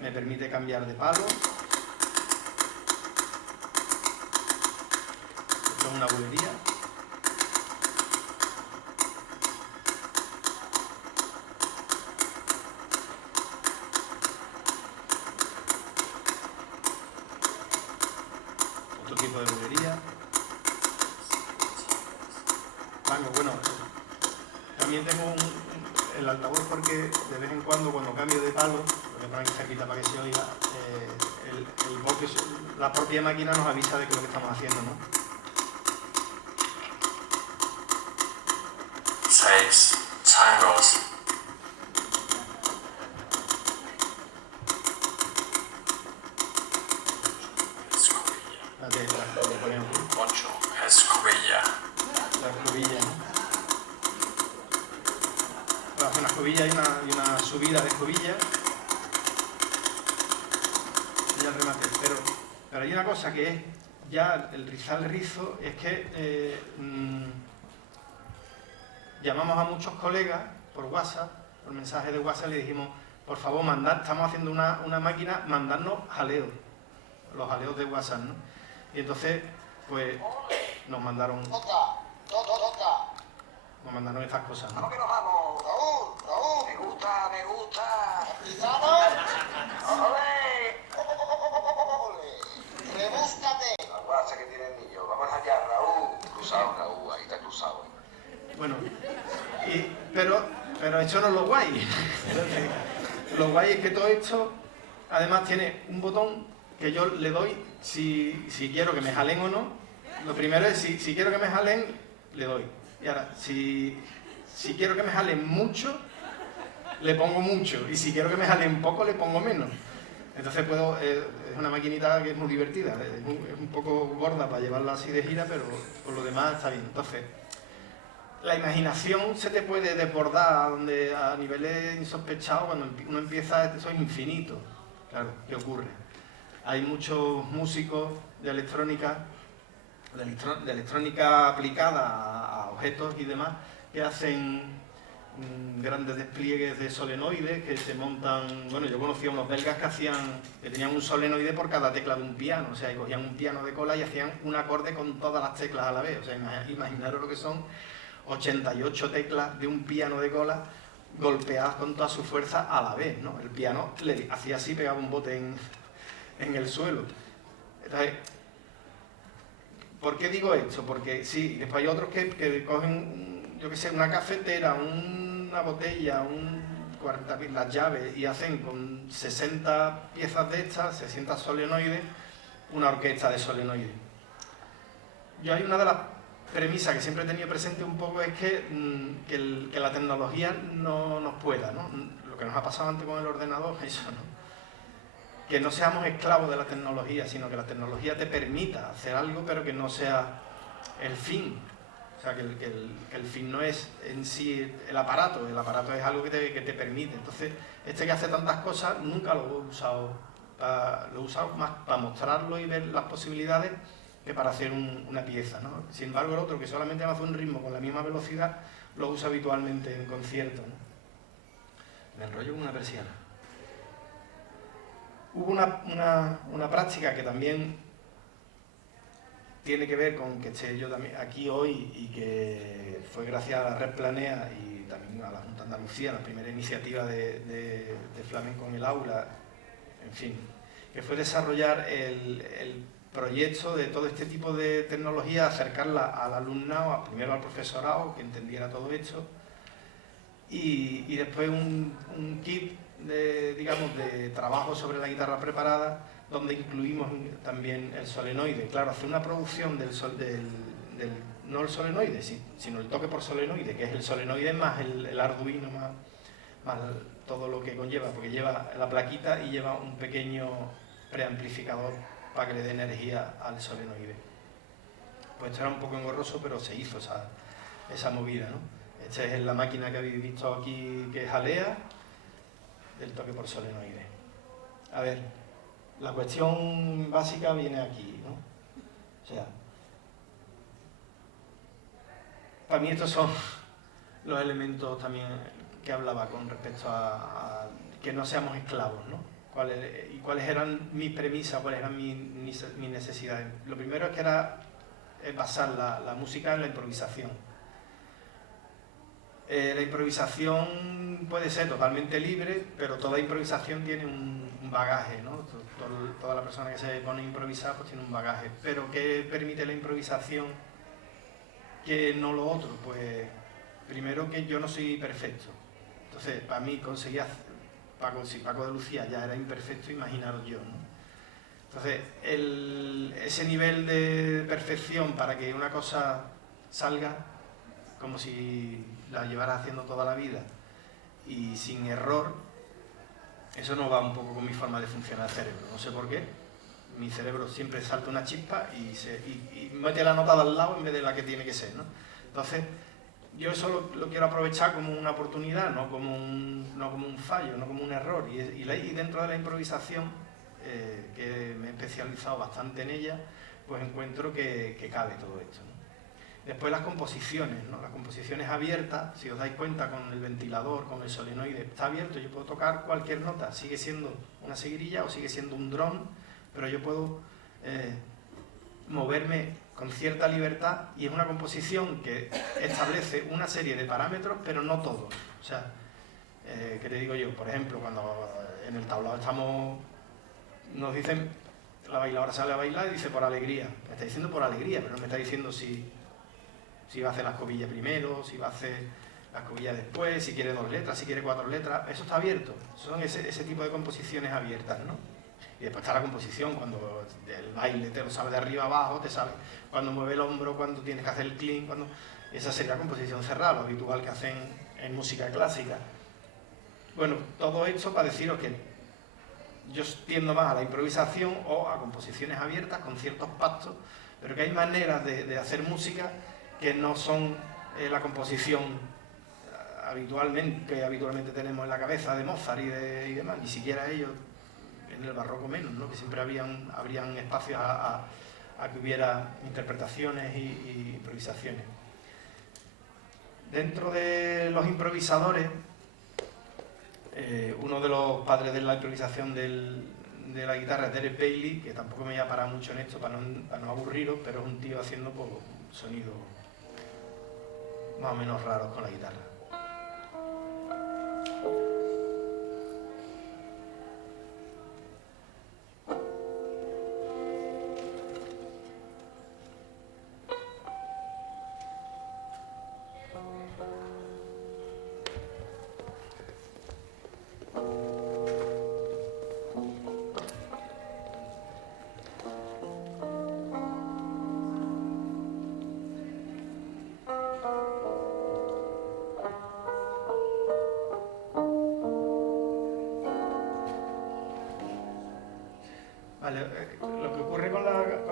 Me permite cambiar de palo. Esto es una bulería. Otro tipo de bulería. Bueno, también tengo el altavoz porque de vez en cuando cambio de palo, lo voy a poner cerquita para que se oiga, la propia máquina nos avisa de que lo que estamos haciendo, ¿no? 6 tangos. Lo ponemos. 8 escobilla. La escobilla, ¿no? Para hacer una escobilla y una subida de escobilla. Y ya el remate. Pero hay una cosa que es ya el rizar el rizo, es que llamamos a muchos colegas por WhatsApp, por mensaje de WhatsApp, y le dijimos, por favor, estamos haciendo una máquina, mandarnos jaleos, los jaleos de WhatsApp, ¿no? Y entonces, pues, nos mandaron estas cosas, ¿no? ¿A que nos vamos? Raúl, me gusta. ¿Estamos? ¡Ole! ¡Rebúscate! La guasa que tiene el niño. Vamos allá, Raúl. Cruzado, Raúl, ahí está cruzado. Bueno, pero esto no es lo guay. Lo guay es que todo esto, además, tiene un botón que yo le doy si quiero que me jalen o no. Lo primero es, si quiero que me jalen, le doy. Y ahora, si quiero que me jalen mucho, le pongo mucho. Y si quiero que me jalen poco, le pongo menos. Entonces es una maquinita que es muy divertida. Es un poco gorda para llevarla así de gira, pero por lo demás está bien. Entonces, la imaginación se te puede desbordar a niveles insospechados cuando uno empieza, eso es infinito. Claro, ¿qué ocurre? Hay muchos músicos de electrónica aplicada a objetos y demás, que hacen grandes despliegues de solenoides que se montan. Bueno, yo conocí a unos belgas que tenían un solenoide por cada tecla de un piano, o sea, y cogían un piano de cola y hacían un acorde con todas las teclas a la vez. O sea, imaginaros lo que son 88 teclas de un piano de cola golpeadas con toda su fuerza a la vez, ¿no? El piano le hacía así, pegaba un bote en el suelo. Entonces, ¿por qué digo esto? Porque sí, después hay otros que cogen, yo qué sé, una cafetera, una botella, 40 las llaves, y hacen con 60 piezas de estas, 60 solenoides, una orquesta de solenoides. Yo hay una de las premisas que siempre he tenido presente un poco es que la tecnología no nos pueda, ¿no? Lo que nos ha pasado antes con el ordenador, eso, ¿no? Que no seamos esclavos de la tecnología, sino que la tecnología te permita hacer algo, pero que no sea el fin. O sea, que el fin no es en sí el aparato es algo que te permite. Entonces, este que hace tantas cosas, nunca lo he usado, lo he usado más para mostrarlo y ver las posibilidades que para hacer una pieza, ¿no? Sin embargo, el otro, que solamente hace un ritmo con la misma velocidad, lo usa habitualmente en conciertos, ¿no? Me enrollo con una persiana. Hubo una práctica que también tiene que ver con que esté yo también aquí hoy y que fue gracias a la Red Planea y también a la Junta de Andalucía, la primera iniciativa de flamenco en el aula, en fin, que fue desarrollar el proyecto de todo este tipo de tecnología, acercarla al alumnado, primero al profesorado, que entendiera todo esto, y después un kit de trabajo sobre la guitarra preparada, donde incluimos también el solenoide. Claro, hacer una producción no el solenoide, sino el toque por solenoide, que es el solenoide más el Arduino, más todo lo que conlleva, porque lleva la plaquita y lleva un pequeño preamplificador para que le dé energía al solenoide. Pues esto era un poco engorroso, pero se hizo esa movida, ¿no? Esta es la máquina que habéis visto aquí, que es Alea, del toque por solenoide. A ver, la cuestión básica viene aquí, ¿no? O sea, para mí estos son los elementos también que hablaba con respecto a que no seamos esclavos, ¿no? ¿Cuáles eran mis premisas, cuáles eran mis necesidades? Lo primero es que era basar la música en la improvisación. La improvisación puede ser totalmente libre, pero toda improvisación tiene un bagaje, ¿no? Toda la persona que se pone a improvisar pues tiene un bagaje. Pero ¿qué permite la improvisación que no lo otro? Pues primero que yo no soy perfecto. Entonces, para mí conseguir si Paco de Lucía ya era imperfecto, imaginaros yo, ¿no? Entonces, ese nivel de perfección para que una cosa salga como si la llevara haciendo toda la vida y sin error, eso no va un poco con mi forma de funcionar el cerebro. No sé por qué. Mi cerebro siempre salta una chispa y mete la nota de al lado en vez de la que tiene que ser, ¿no? Entonces, yo eso lo quiero aprovechar como una oportunidad, no como un fallo, no como un error. Y dentro de la improvisación, que me he especializado bastante en ella, pues encuentro que cabe todo esto, ¿no? Después las composiciones, ¿no? Las composiciones abiertas, si os dais cuenta, con el ventilador, con el solenoide, está abierto, yo puedo tocar cualquier nota, sigue siendo una seguirilla o sigue siendo un dron, pero yo puedo moverme con cierta libertad, y es una composición que establece una serie de parámetros, pero no todos. O sea, ¿qué te digo yo? Por ejemplo, cuando en el tablado nos dicen, la bailadora sale a bailar y dice por alegría. Me está diciendo por alegría, pero no me está diciendo si va a hacer la escobilla primero, si va a hacer la escobilla después, si quiere 2 letras, si quiere 4 letras. Eso está abierto. Son ese tipo de composiciones abiertas, ¿no? Y después está la composición, cuando el baile te lo sabe de arriba a abajo, te sabe cuando mueve el hombro, cuando tienes que hacer el clean, esa sería composición cerrada, lo habitual que hacen en música clásica. Bueno, todo esto para deciros que yo tiendo más a la improvisación o a composiciones abiertas con ciertos pactos, pero que hay maneras de hacer música que no son la composición que habitualmente tenemos en la cabeza de Mozart y demás, ni siquiera ellos, en el barroco menos, ¿no? Que siempre habrían espacios a que hubiera interpretaciones y improvisaciones. Dentro de los improvisadores, uno de los padres de la improvisación de la guitarra es Derek Bailey, que tampoco me voy a parar mucho en esto para no aburriros, pero es un tío haciendo pues, sonidos más o menos raros con la guitarra. Vale, lo que ocurre con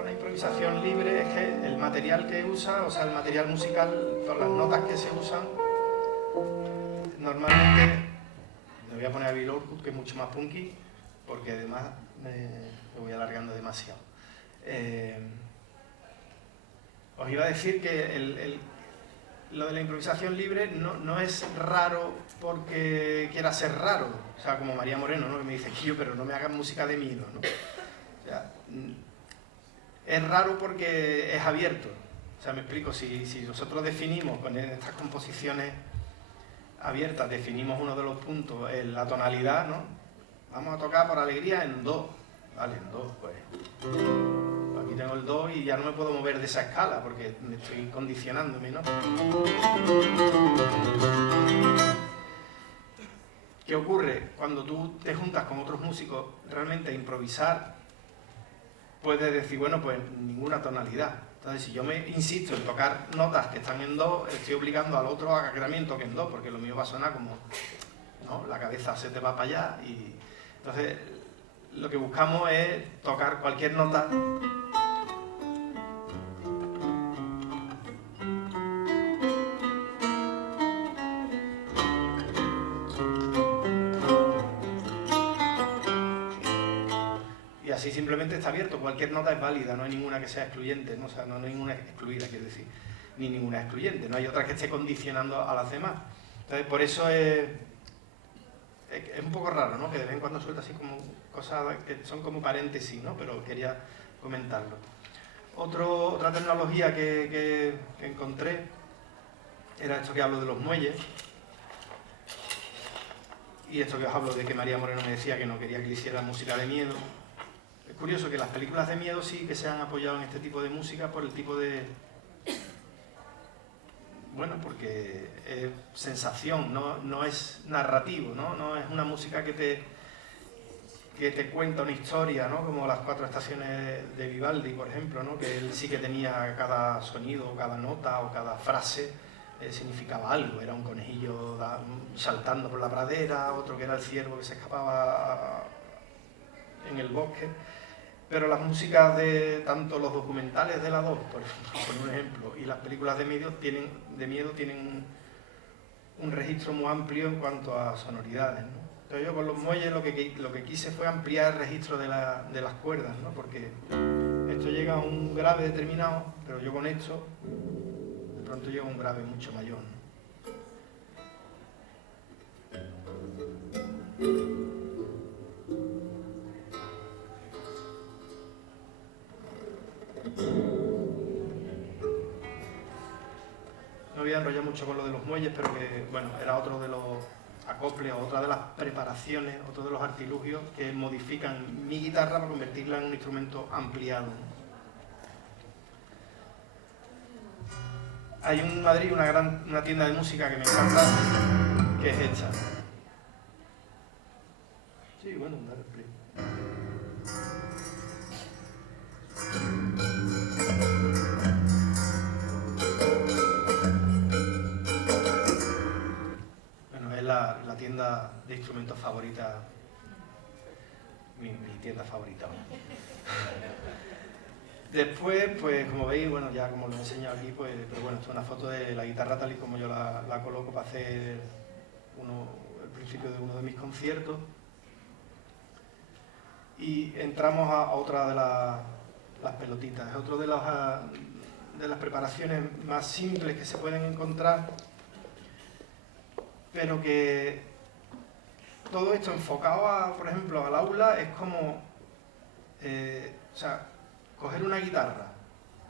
la improvisación libre es que el material que usa, o sea, el material musical, todas las notas que se usan, normalmente, me voy a poner a Bill Orkut, que es mucho más punky, porque además me voy alargando demasiado. Os iba a decir que lo de la improvisación libre no es raro porque quiera ser raro, o sea, como María Moreno, ¿no? Que me dice, Quillo, pero no me hagas música de miedo, ¿no? O sea, es raro porque es abierto. O sea, me explico, si nosotros definimos con estas composiciones abiertas, definimos uno de los puntos, la tonalidad, ¿no? Vamos a tocar por alegría en do, vale, en do, pues aquí tengo el do y ya no me puedo mover de esa escala porque me estoy condicionándome, ¿no? ¿Qué ocurre? Cuando tú te juntas con otros músicos, realmente improvisar, puedes decir, bueno, pues ninguna tonalidad. Entonces, si yo me insisto en tocar notas que están en do, estoy obligando al otro a que también toque en do, porque lo mío va a sonar como, ¿no? La cabeza se te va para allá y... Entonces, lo que buscamos es tocar cualquier nota y así simplemente está abierto, cualquier nota es válida, no hay ninguna que sea excluyente, ¿no? O sea, no hay ninguna excluida, quiero decir, ni ninguna excluyente, no hay otra que esté condicionando a las demás. Entonces, por eso es un poco raro, ¿no? Que de vez en cuando suelta así como cosas que son como paréntesis, ¿no? Pero quería comentarlo. Otra tecnología que encontré era esto que hablo de los muelles. Y esto que os hablo de que María Moreno me decía que no quería que le hiciera música de miedo. Es curioso que las películas de miedo sí que se han apoyado en este tipo de música por el tipo de... Bueno, porque es sensación, no es narrativo, ¿no? No es una música que te cuenta una historia, ¿no? Como las 4 estaciones de Vivaldi, por ejemplo, ¿no? Que él sí que tenía cada sonido, cada nota o cada frase significaba algo. Era un conejillo saltando por la pradera, otro que era el ciervo que se escapaba en el bosque. Pero las músicas de tanto los documentales de la 2, por un ejemplo, y las películas de miedo tienen un registro muy amplio en cuanto a sonoridades, ¿no? Entonces yo con los muelles lo que quise fue ampliar el registro de las cuerdas, ¿no? Porque esto llega a un grave determinado, pero yo con esto de pronto llego a un grave mucho mayor, ¿no? No voy a enrollar mucho con lo de los muelles, pero que, bueno, era otro de los acoples, otra de las preparaciones, otro de los artilugios que modifican mi guitarra para convertirla en un instrumento ampliado. Hay en Madrid una tienda de música que me encanta, que es esta. Sí, bueno, dale play. La tienda de instrumentos favorita, mi tienda favorita. Después, pues como veis, bueno, ya como lo he enseñado aquí, pues, pero bueno, esto es una foto de la guitarra tal y como yo la coloco para hacer el principio de uno de mis conciertos. Y entramos a otra de las pelotitas, es otro de las preparaciones más simples que se pueden encontrar, pero que todo esto enfocado, por ejemplo, al aula es como, o sea, coger una guitarra,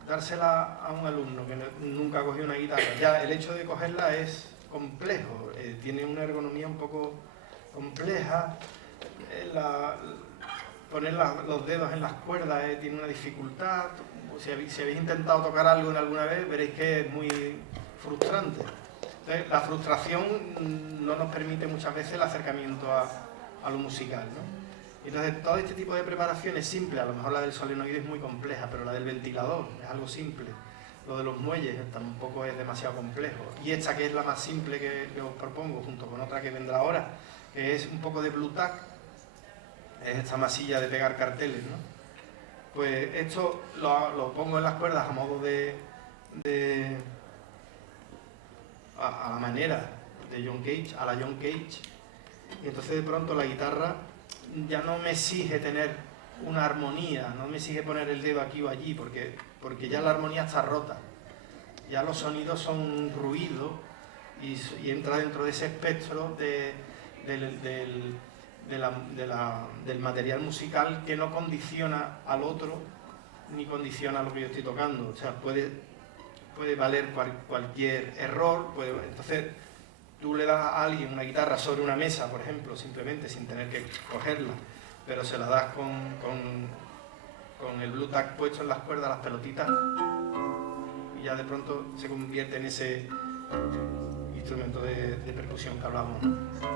dársela a un alumno que nunca ha cogido una guitarra, ya el hecho de cogerla es complejo, tiene una ergonomía un poco compleja, poner los dedos en las cuerdas tiene una dificultad, si habéis intentado tocar algo en alguna vez veréis que es muy frustrante. Entonces, la frustración no nos permite muchas veces el acercamiento a lo musical, ¿no? Entonces, todo este tipo de preparación es simple, a lo mejor la del solenoide es muy compleja, pero la del ventilador es algo simple. Lo de los muelles tampoco es demasiado complejo. Y esta, que es la más simple que os propongo, junto con otra que vendrá ahora, que es un poco de blue tack, es esta masilla de pegar carteles, ¿no? Pues esto lo pongo en las cuerdas a modo a la manera de John Cage, a la John Cage, y entonces de pronto la guitarra ya no me exige tener una armonía, no me exige poner el dedo aquí o allí, porque ya la armonía está rota, ya los sonidos son ruido y entra dentro de ese espectro del material musical que no condiciona al otro ni condiciona lo que yo estoy tocando. O sea, puede valer cualquier error. Entonces tú le das a alguien una guitarra sobre una mesa, por ejemplo, simplemente sin tener que cogerla, pero se la das con el blue tack puesto en las cuerdas, las pelotitas, y ya de pronto se convierte en ese instrumento de percusión que hablábamos, ¿no?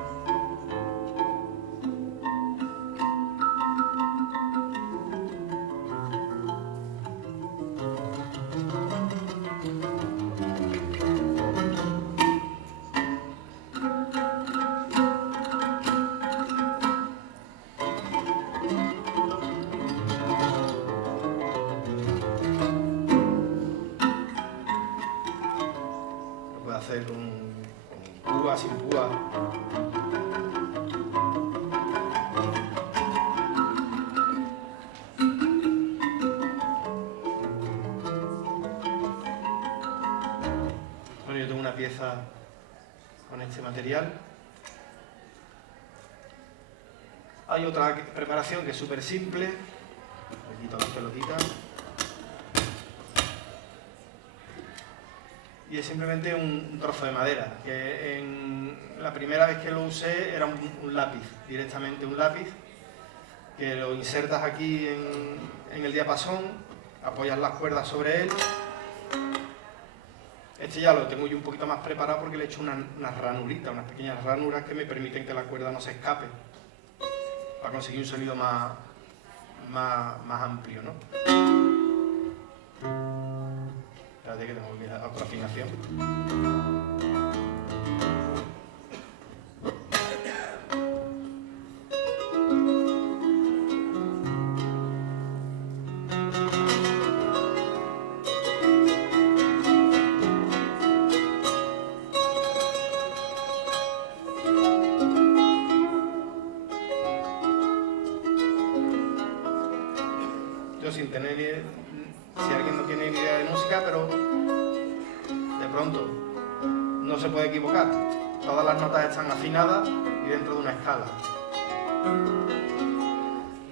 Hacer con púa, sin púa. Bueno, yo tengo una pieza con este material. Hay otra preparación que es súper simple. Le quito las pelotitas. Y es simplemente un trozo de madera, que la primera vez que lo usé era un lápiz, directamente un lápiz, que lo insertas aquí en el diapasón, apoyas las cuerdas sobre él. Este ya lo tengo yo un poquito más preparado porque le he hecho unas ranuritas, unas pequeñas ranuras que me permiten que la cuerda no se escape, para conseguir un sonido más amplio, ¿no? Espérate que tengo que ir a otra afinación. Yo sin tener si alguien no tiene ni idea de música, pero de pronto no se puede equivocar. Todas las notas están afinadas y dentro de una escala.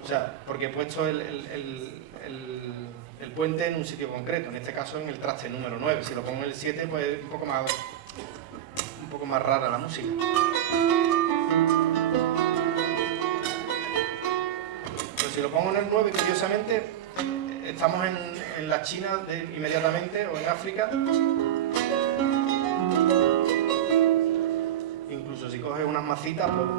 O sea, porque he puesto el puente en un sitio concreto, en este caso en el traste número 9. Si lo pongo en el 7, pues es un poco más rara la música. Pero si lo pongo en el 9, curiosamente, estamos en la China inmediatamente, o en África. Incluso si coges unas macitas, pues...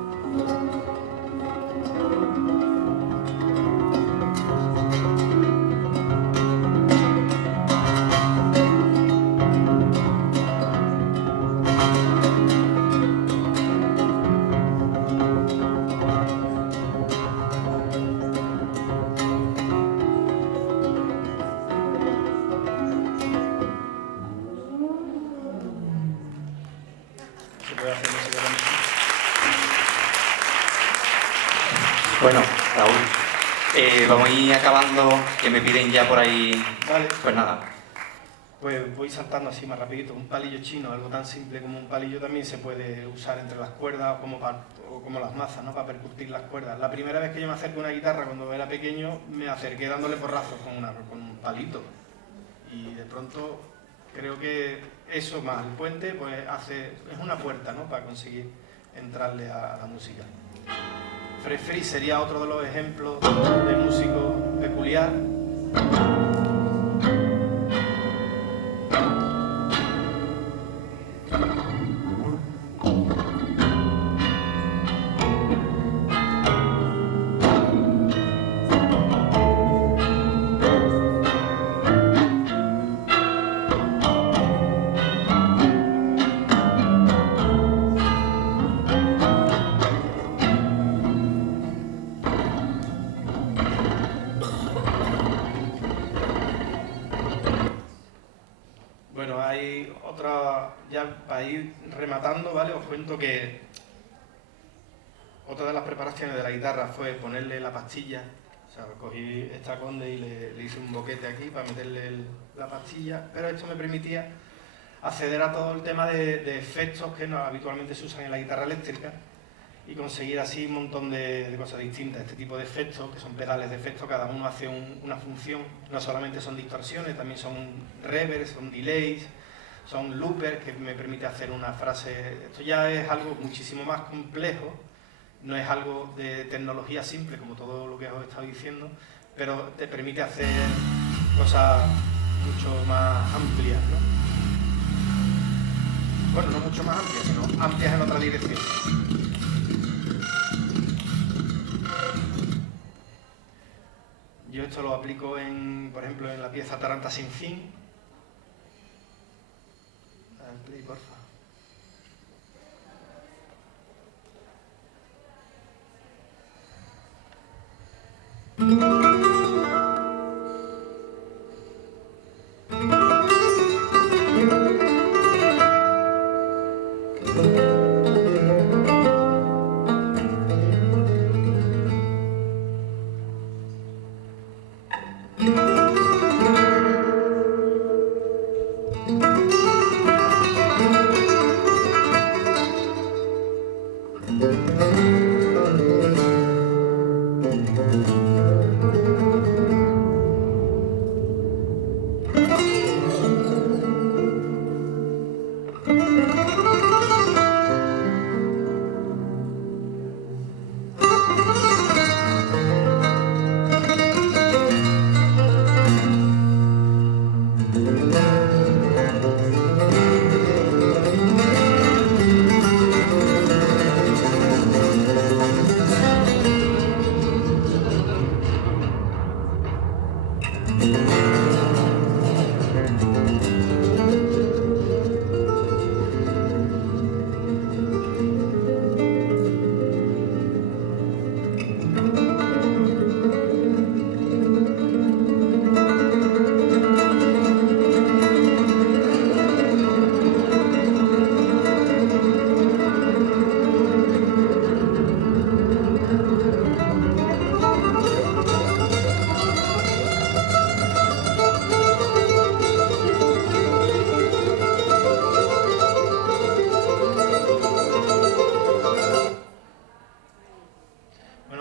Bueno, Raúl, vamos a ir acabando, que me piden ya por ahí. Vale. Pues nada. Pues voy saltando así más rapidito. Un palillo chino, algo tan simple como un palillo, también se puede usar entre las cuerdas o como las mazas, ¿no? Para percutir las cuerdas. La primera vez que yo me acerqué a una guitarra cuando era pequeño, me acerqué dándole porrazos con un palito. Y de pronto creo que eso más el puente pues es una puerta, ¿no? Para conseguir entrarle a la música. Fred Frith sería otro de los ejemplos de músico peculiar. ya para ir rematando, ¿vale? Os cuento que otra de las preparaciones de la guitarra fue ponerle la pastilla. O sea, cogí esta Conde y le hice un boquete aquí para meterle la pastilla, pero esto me permitía acceder a todo el tema de efectos que habitualmente se usan en la guitarra eléctrica y conseguir así un montón de cosas distintas. Este tipo de efectos, que son pedales de efectos, cada uno hace una función, no solamente son distorsiones, también son reverbs, son delays, son loopers, que me permite hacer una frase. Esto ya es algo muchísimo más complejo, no es algo de tecnología simple como todo lo que os he estado diciendo, pero te permite hacer cosas mucho más amplias, ¿no? Bueno, no mucho más amplias, sino amplias en otra dirección. Yo esto lo aplico, por ejemplo, en la pieza Taranta sin fin. Play, porfa.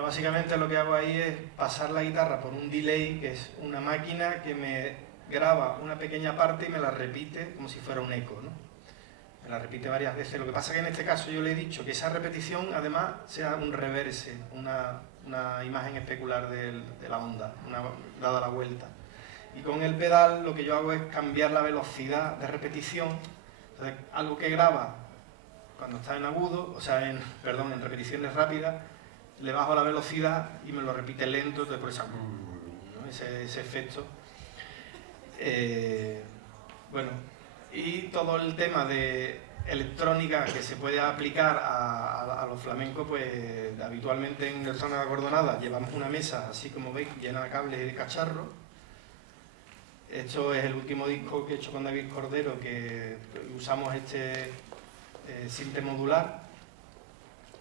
Básicamente lo que hago ahí es pasar la guitarra por un delay, que es una máquina que me graba una pequeña parte y me la repite como si fuera un eco, ¿no? Me la repite varias veces. Lo que pasa es que en este caso yo le he dicho que esa repetición además sea un reverse, una imagen especular de la onda, dada la vuelta. Y con el pedal lo que yo hago es cambiar la velocidad de repetición. Entonces, algo que graba cuando está en agudo, o sea, en repeticiones rápidas, le bajo la velocidad y me lo repite lento, entonces por esa, ¿no? ese efecto. Bueno, y todo el tema de electrónica que se puede aplicar a los flamencos, pues habitualmente en el Zona Acordonada llevamos una mesa, así como veis, llena de cables y de cacharros. Esto es el último disco que he hecho con David Cordero, que usamos este sinte modular,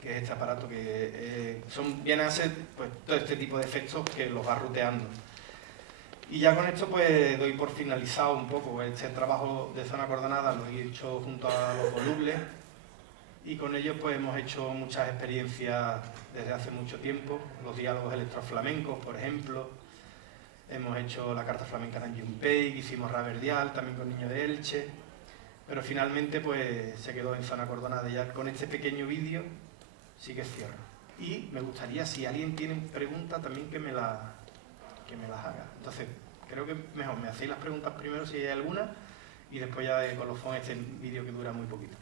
que es este aparato que viene a ser pues, todo este tipo de efectos que los va ruteando. Y ya con esto pues doy por finalizado un poco este trabajo de Zona Acordonada, lo he hecho junto a los volubles y con ellos pues hemos hecho muchas experiencias desde hace mucho tiempo, los diálogos electroflamencos, por ejemplo, hemos hecho la carta flamenca de Junpei, hicimos Raverdial también con Niño de Elche, pero finalmente pues se quedó en Zona Acordonada. Ya con este pequeño vídeo sí que cierro. Y me gustaría, si alguien tiene preguntas, también que me las haga. Entonces, creo que mejor me hacéis las preguntas primero si hay alguna y después ya de colofón este vídeo que dura muy poquito.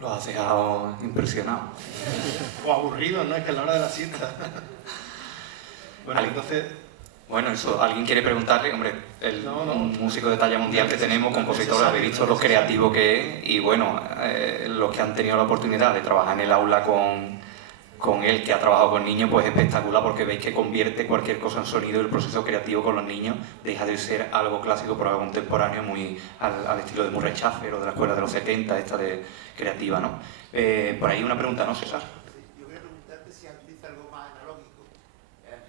Lo has dejado impresionado. O aburrido, ¿no? Es que es la hora de la siesta. Bueno, entonces... Bueno, eso, alguien quiere preguntarle, hombre, un músico de talla mundial que tenemos, compositor, habéis visto lo creativo que es y bueno, los que han tenido la oportunidad de trabajar en el aula con con él, que ha trabajado con niños, pues es espectacular porque veis que convierte cualquier cosa en sonido y el proceso creativo con los niños deja de ser algo clásico por algo contemporáneo muy al estilo de Murray Schafer o de la escuela de los 70, esta de creativa, ¿no? Por ahí una pregunta, ¿no, César? Yo quería preguntarte si utiliza algo más analógico,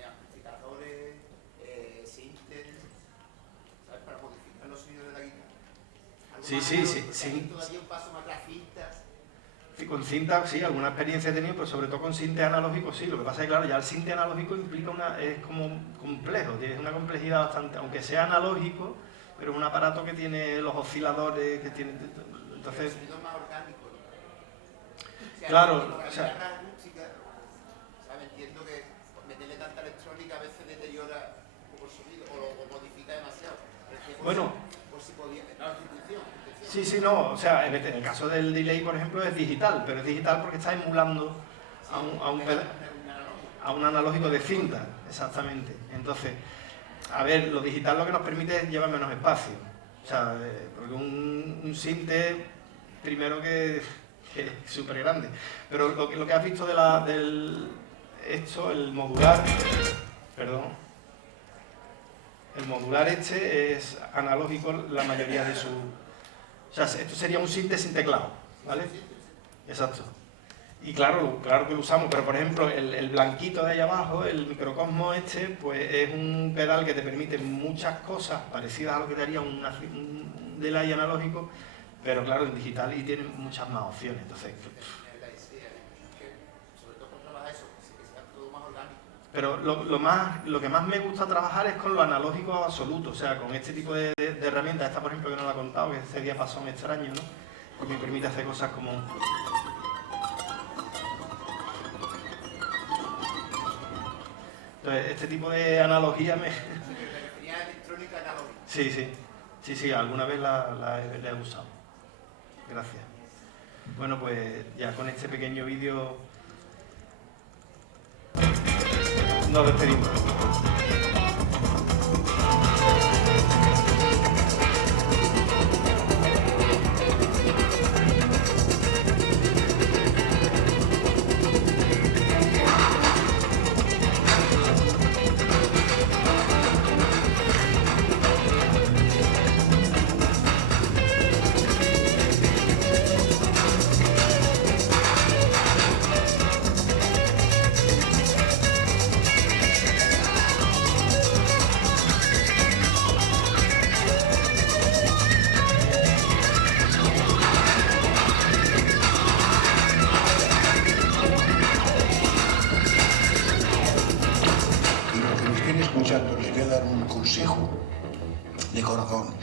amplificadores, sintes, ¿sabes? Para modificar los sonidos de la guitarra. Sí. Todavía un paso más las cintas. Con cinta, sí, alguna experiencia he tenido, pues sobre todo con cinte analógico, sí. Lo que pasa es que, claro, ya el cinte analógico implica es como complejo, tiene una complejidad bastante, aunque sea analógico, pero es un aparato que tiene los osciladores, que tiene... Entonces... El sonido más orgánico, ¿no? O sea, Claro, la o sea... guitarra acústica, ¿sabes? Entiendo que meterle tanta electrónica a veces deteriora un poco el sonido, o modifica demasiado. Bueno... Por si podía... No, Sí, no, o sea, en el caso del delay, por ejemplo, es digital, pero es digital porque está emulando a un analógico de cinta, exactamente. Entonces, a ver, lo digital lo que nos permite es llevar menos espacio. O sea, porque un sinte, primero que es súper grande. Pero lo que has visto el modular, perdón, el modular este es analógico la mayoría de su... O sea, esto sería un sinte sin teclado, ¿vale? Exacto. Y claro que lo usamos, pero por ejemplo, el blanquito de ahí abajo, el microcosmo este, pues es un pedal que te permite muchas cosas parecidas a lo que te haría un delay analógico, pero claro, en digital y tiene muchas más opciones, entonces... Pero lo que más me gusta trabajar es con lo analógico absoluto, o sea, con este tipo de herramientas. Esta, por ejemplo, que no la he contado, que es este diapasón extraño, ¿no? Que me permite hacer cosas como... Entonces, este tipo de analogía me... electrónica analógica. Sí, alguna vez la he usado. Gracias. Bueno, pues ya con este pequeño vídeo... nos despedimos. Les voy a dar un consejo de corazón.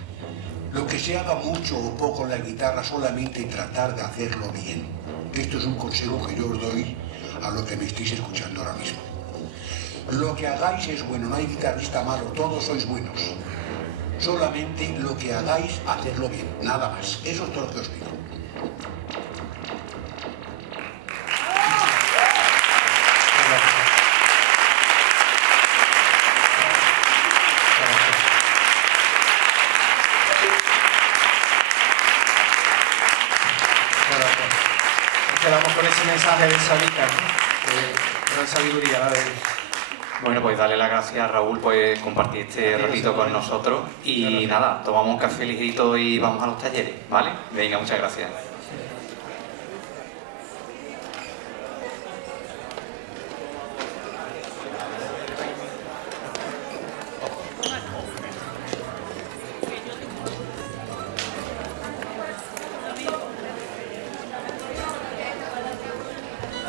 Lo que se haga mucho o poco en la guitarra, solamente tratar de hacerlo bien. Esto es un consejo que yo os doy a lo que me estéis escuchando ahora mismo. Lo que hagáis es bueno, no hay guitarrista malo, todos sois buenos. Solamente lo que hagáis, hacerlo bien, nada más. Eso es todo lo que os pido. Quedamos con ese mensaje de Sabika, ¿no? De gran sabiduría, ¿vale? Bueno, pues darle las gracias a Raúl por compartir este ratito con nosotros y nada, tomamos un café ligerito y vamos a los talleres, ¿vale? Venga, muchas gracias.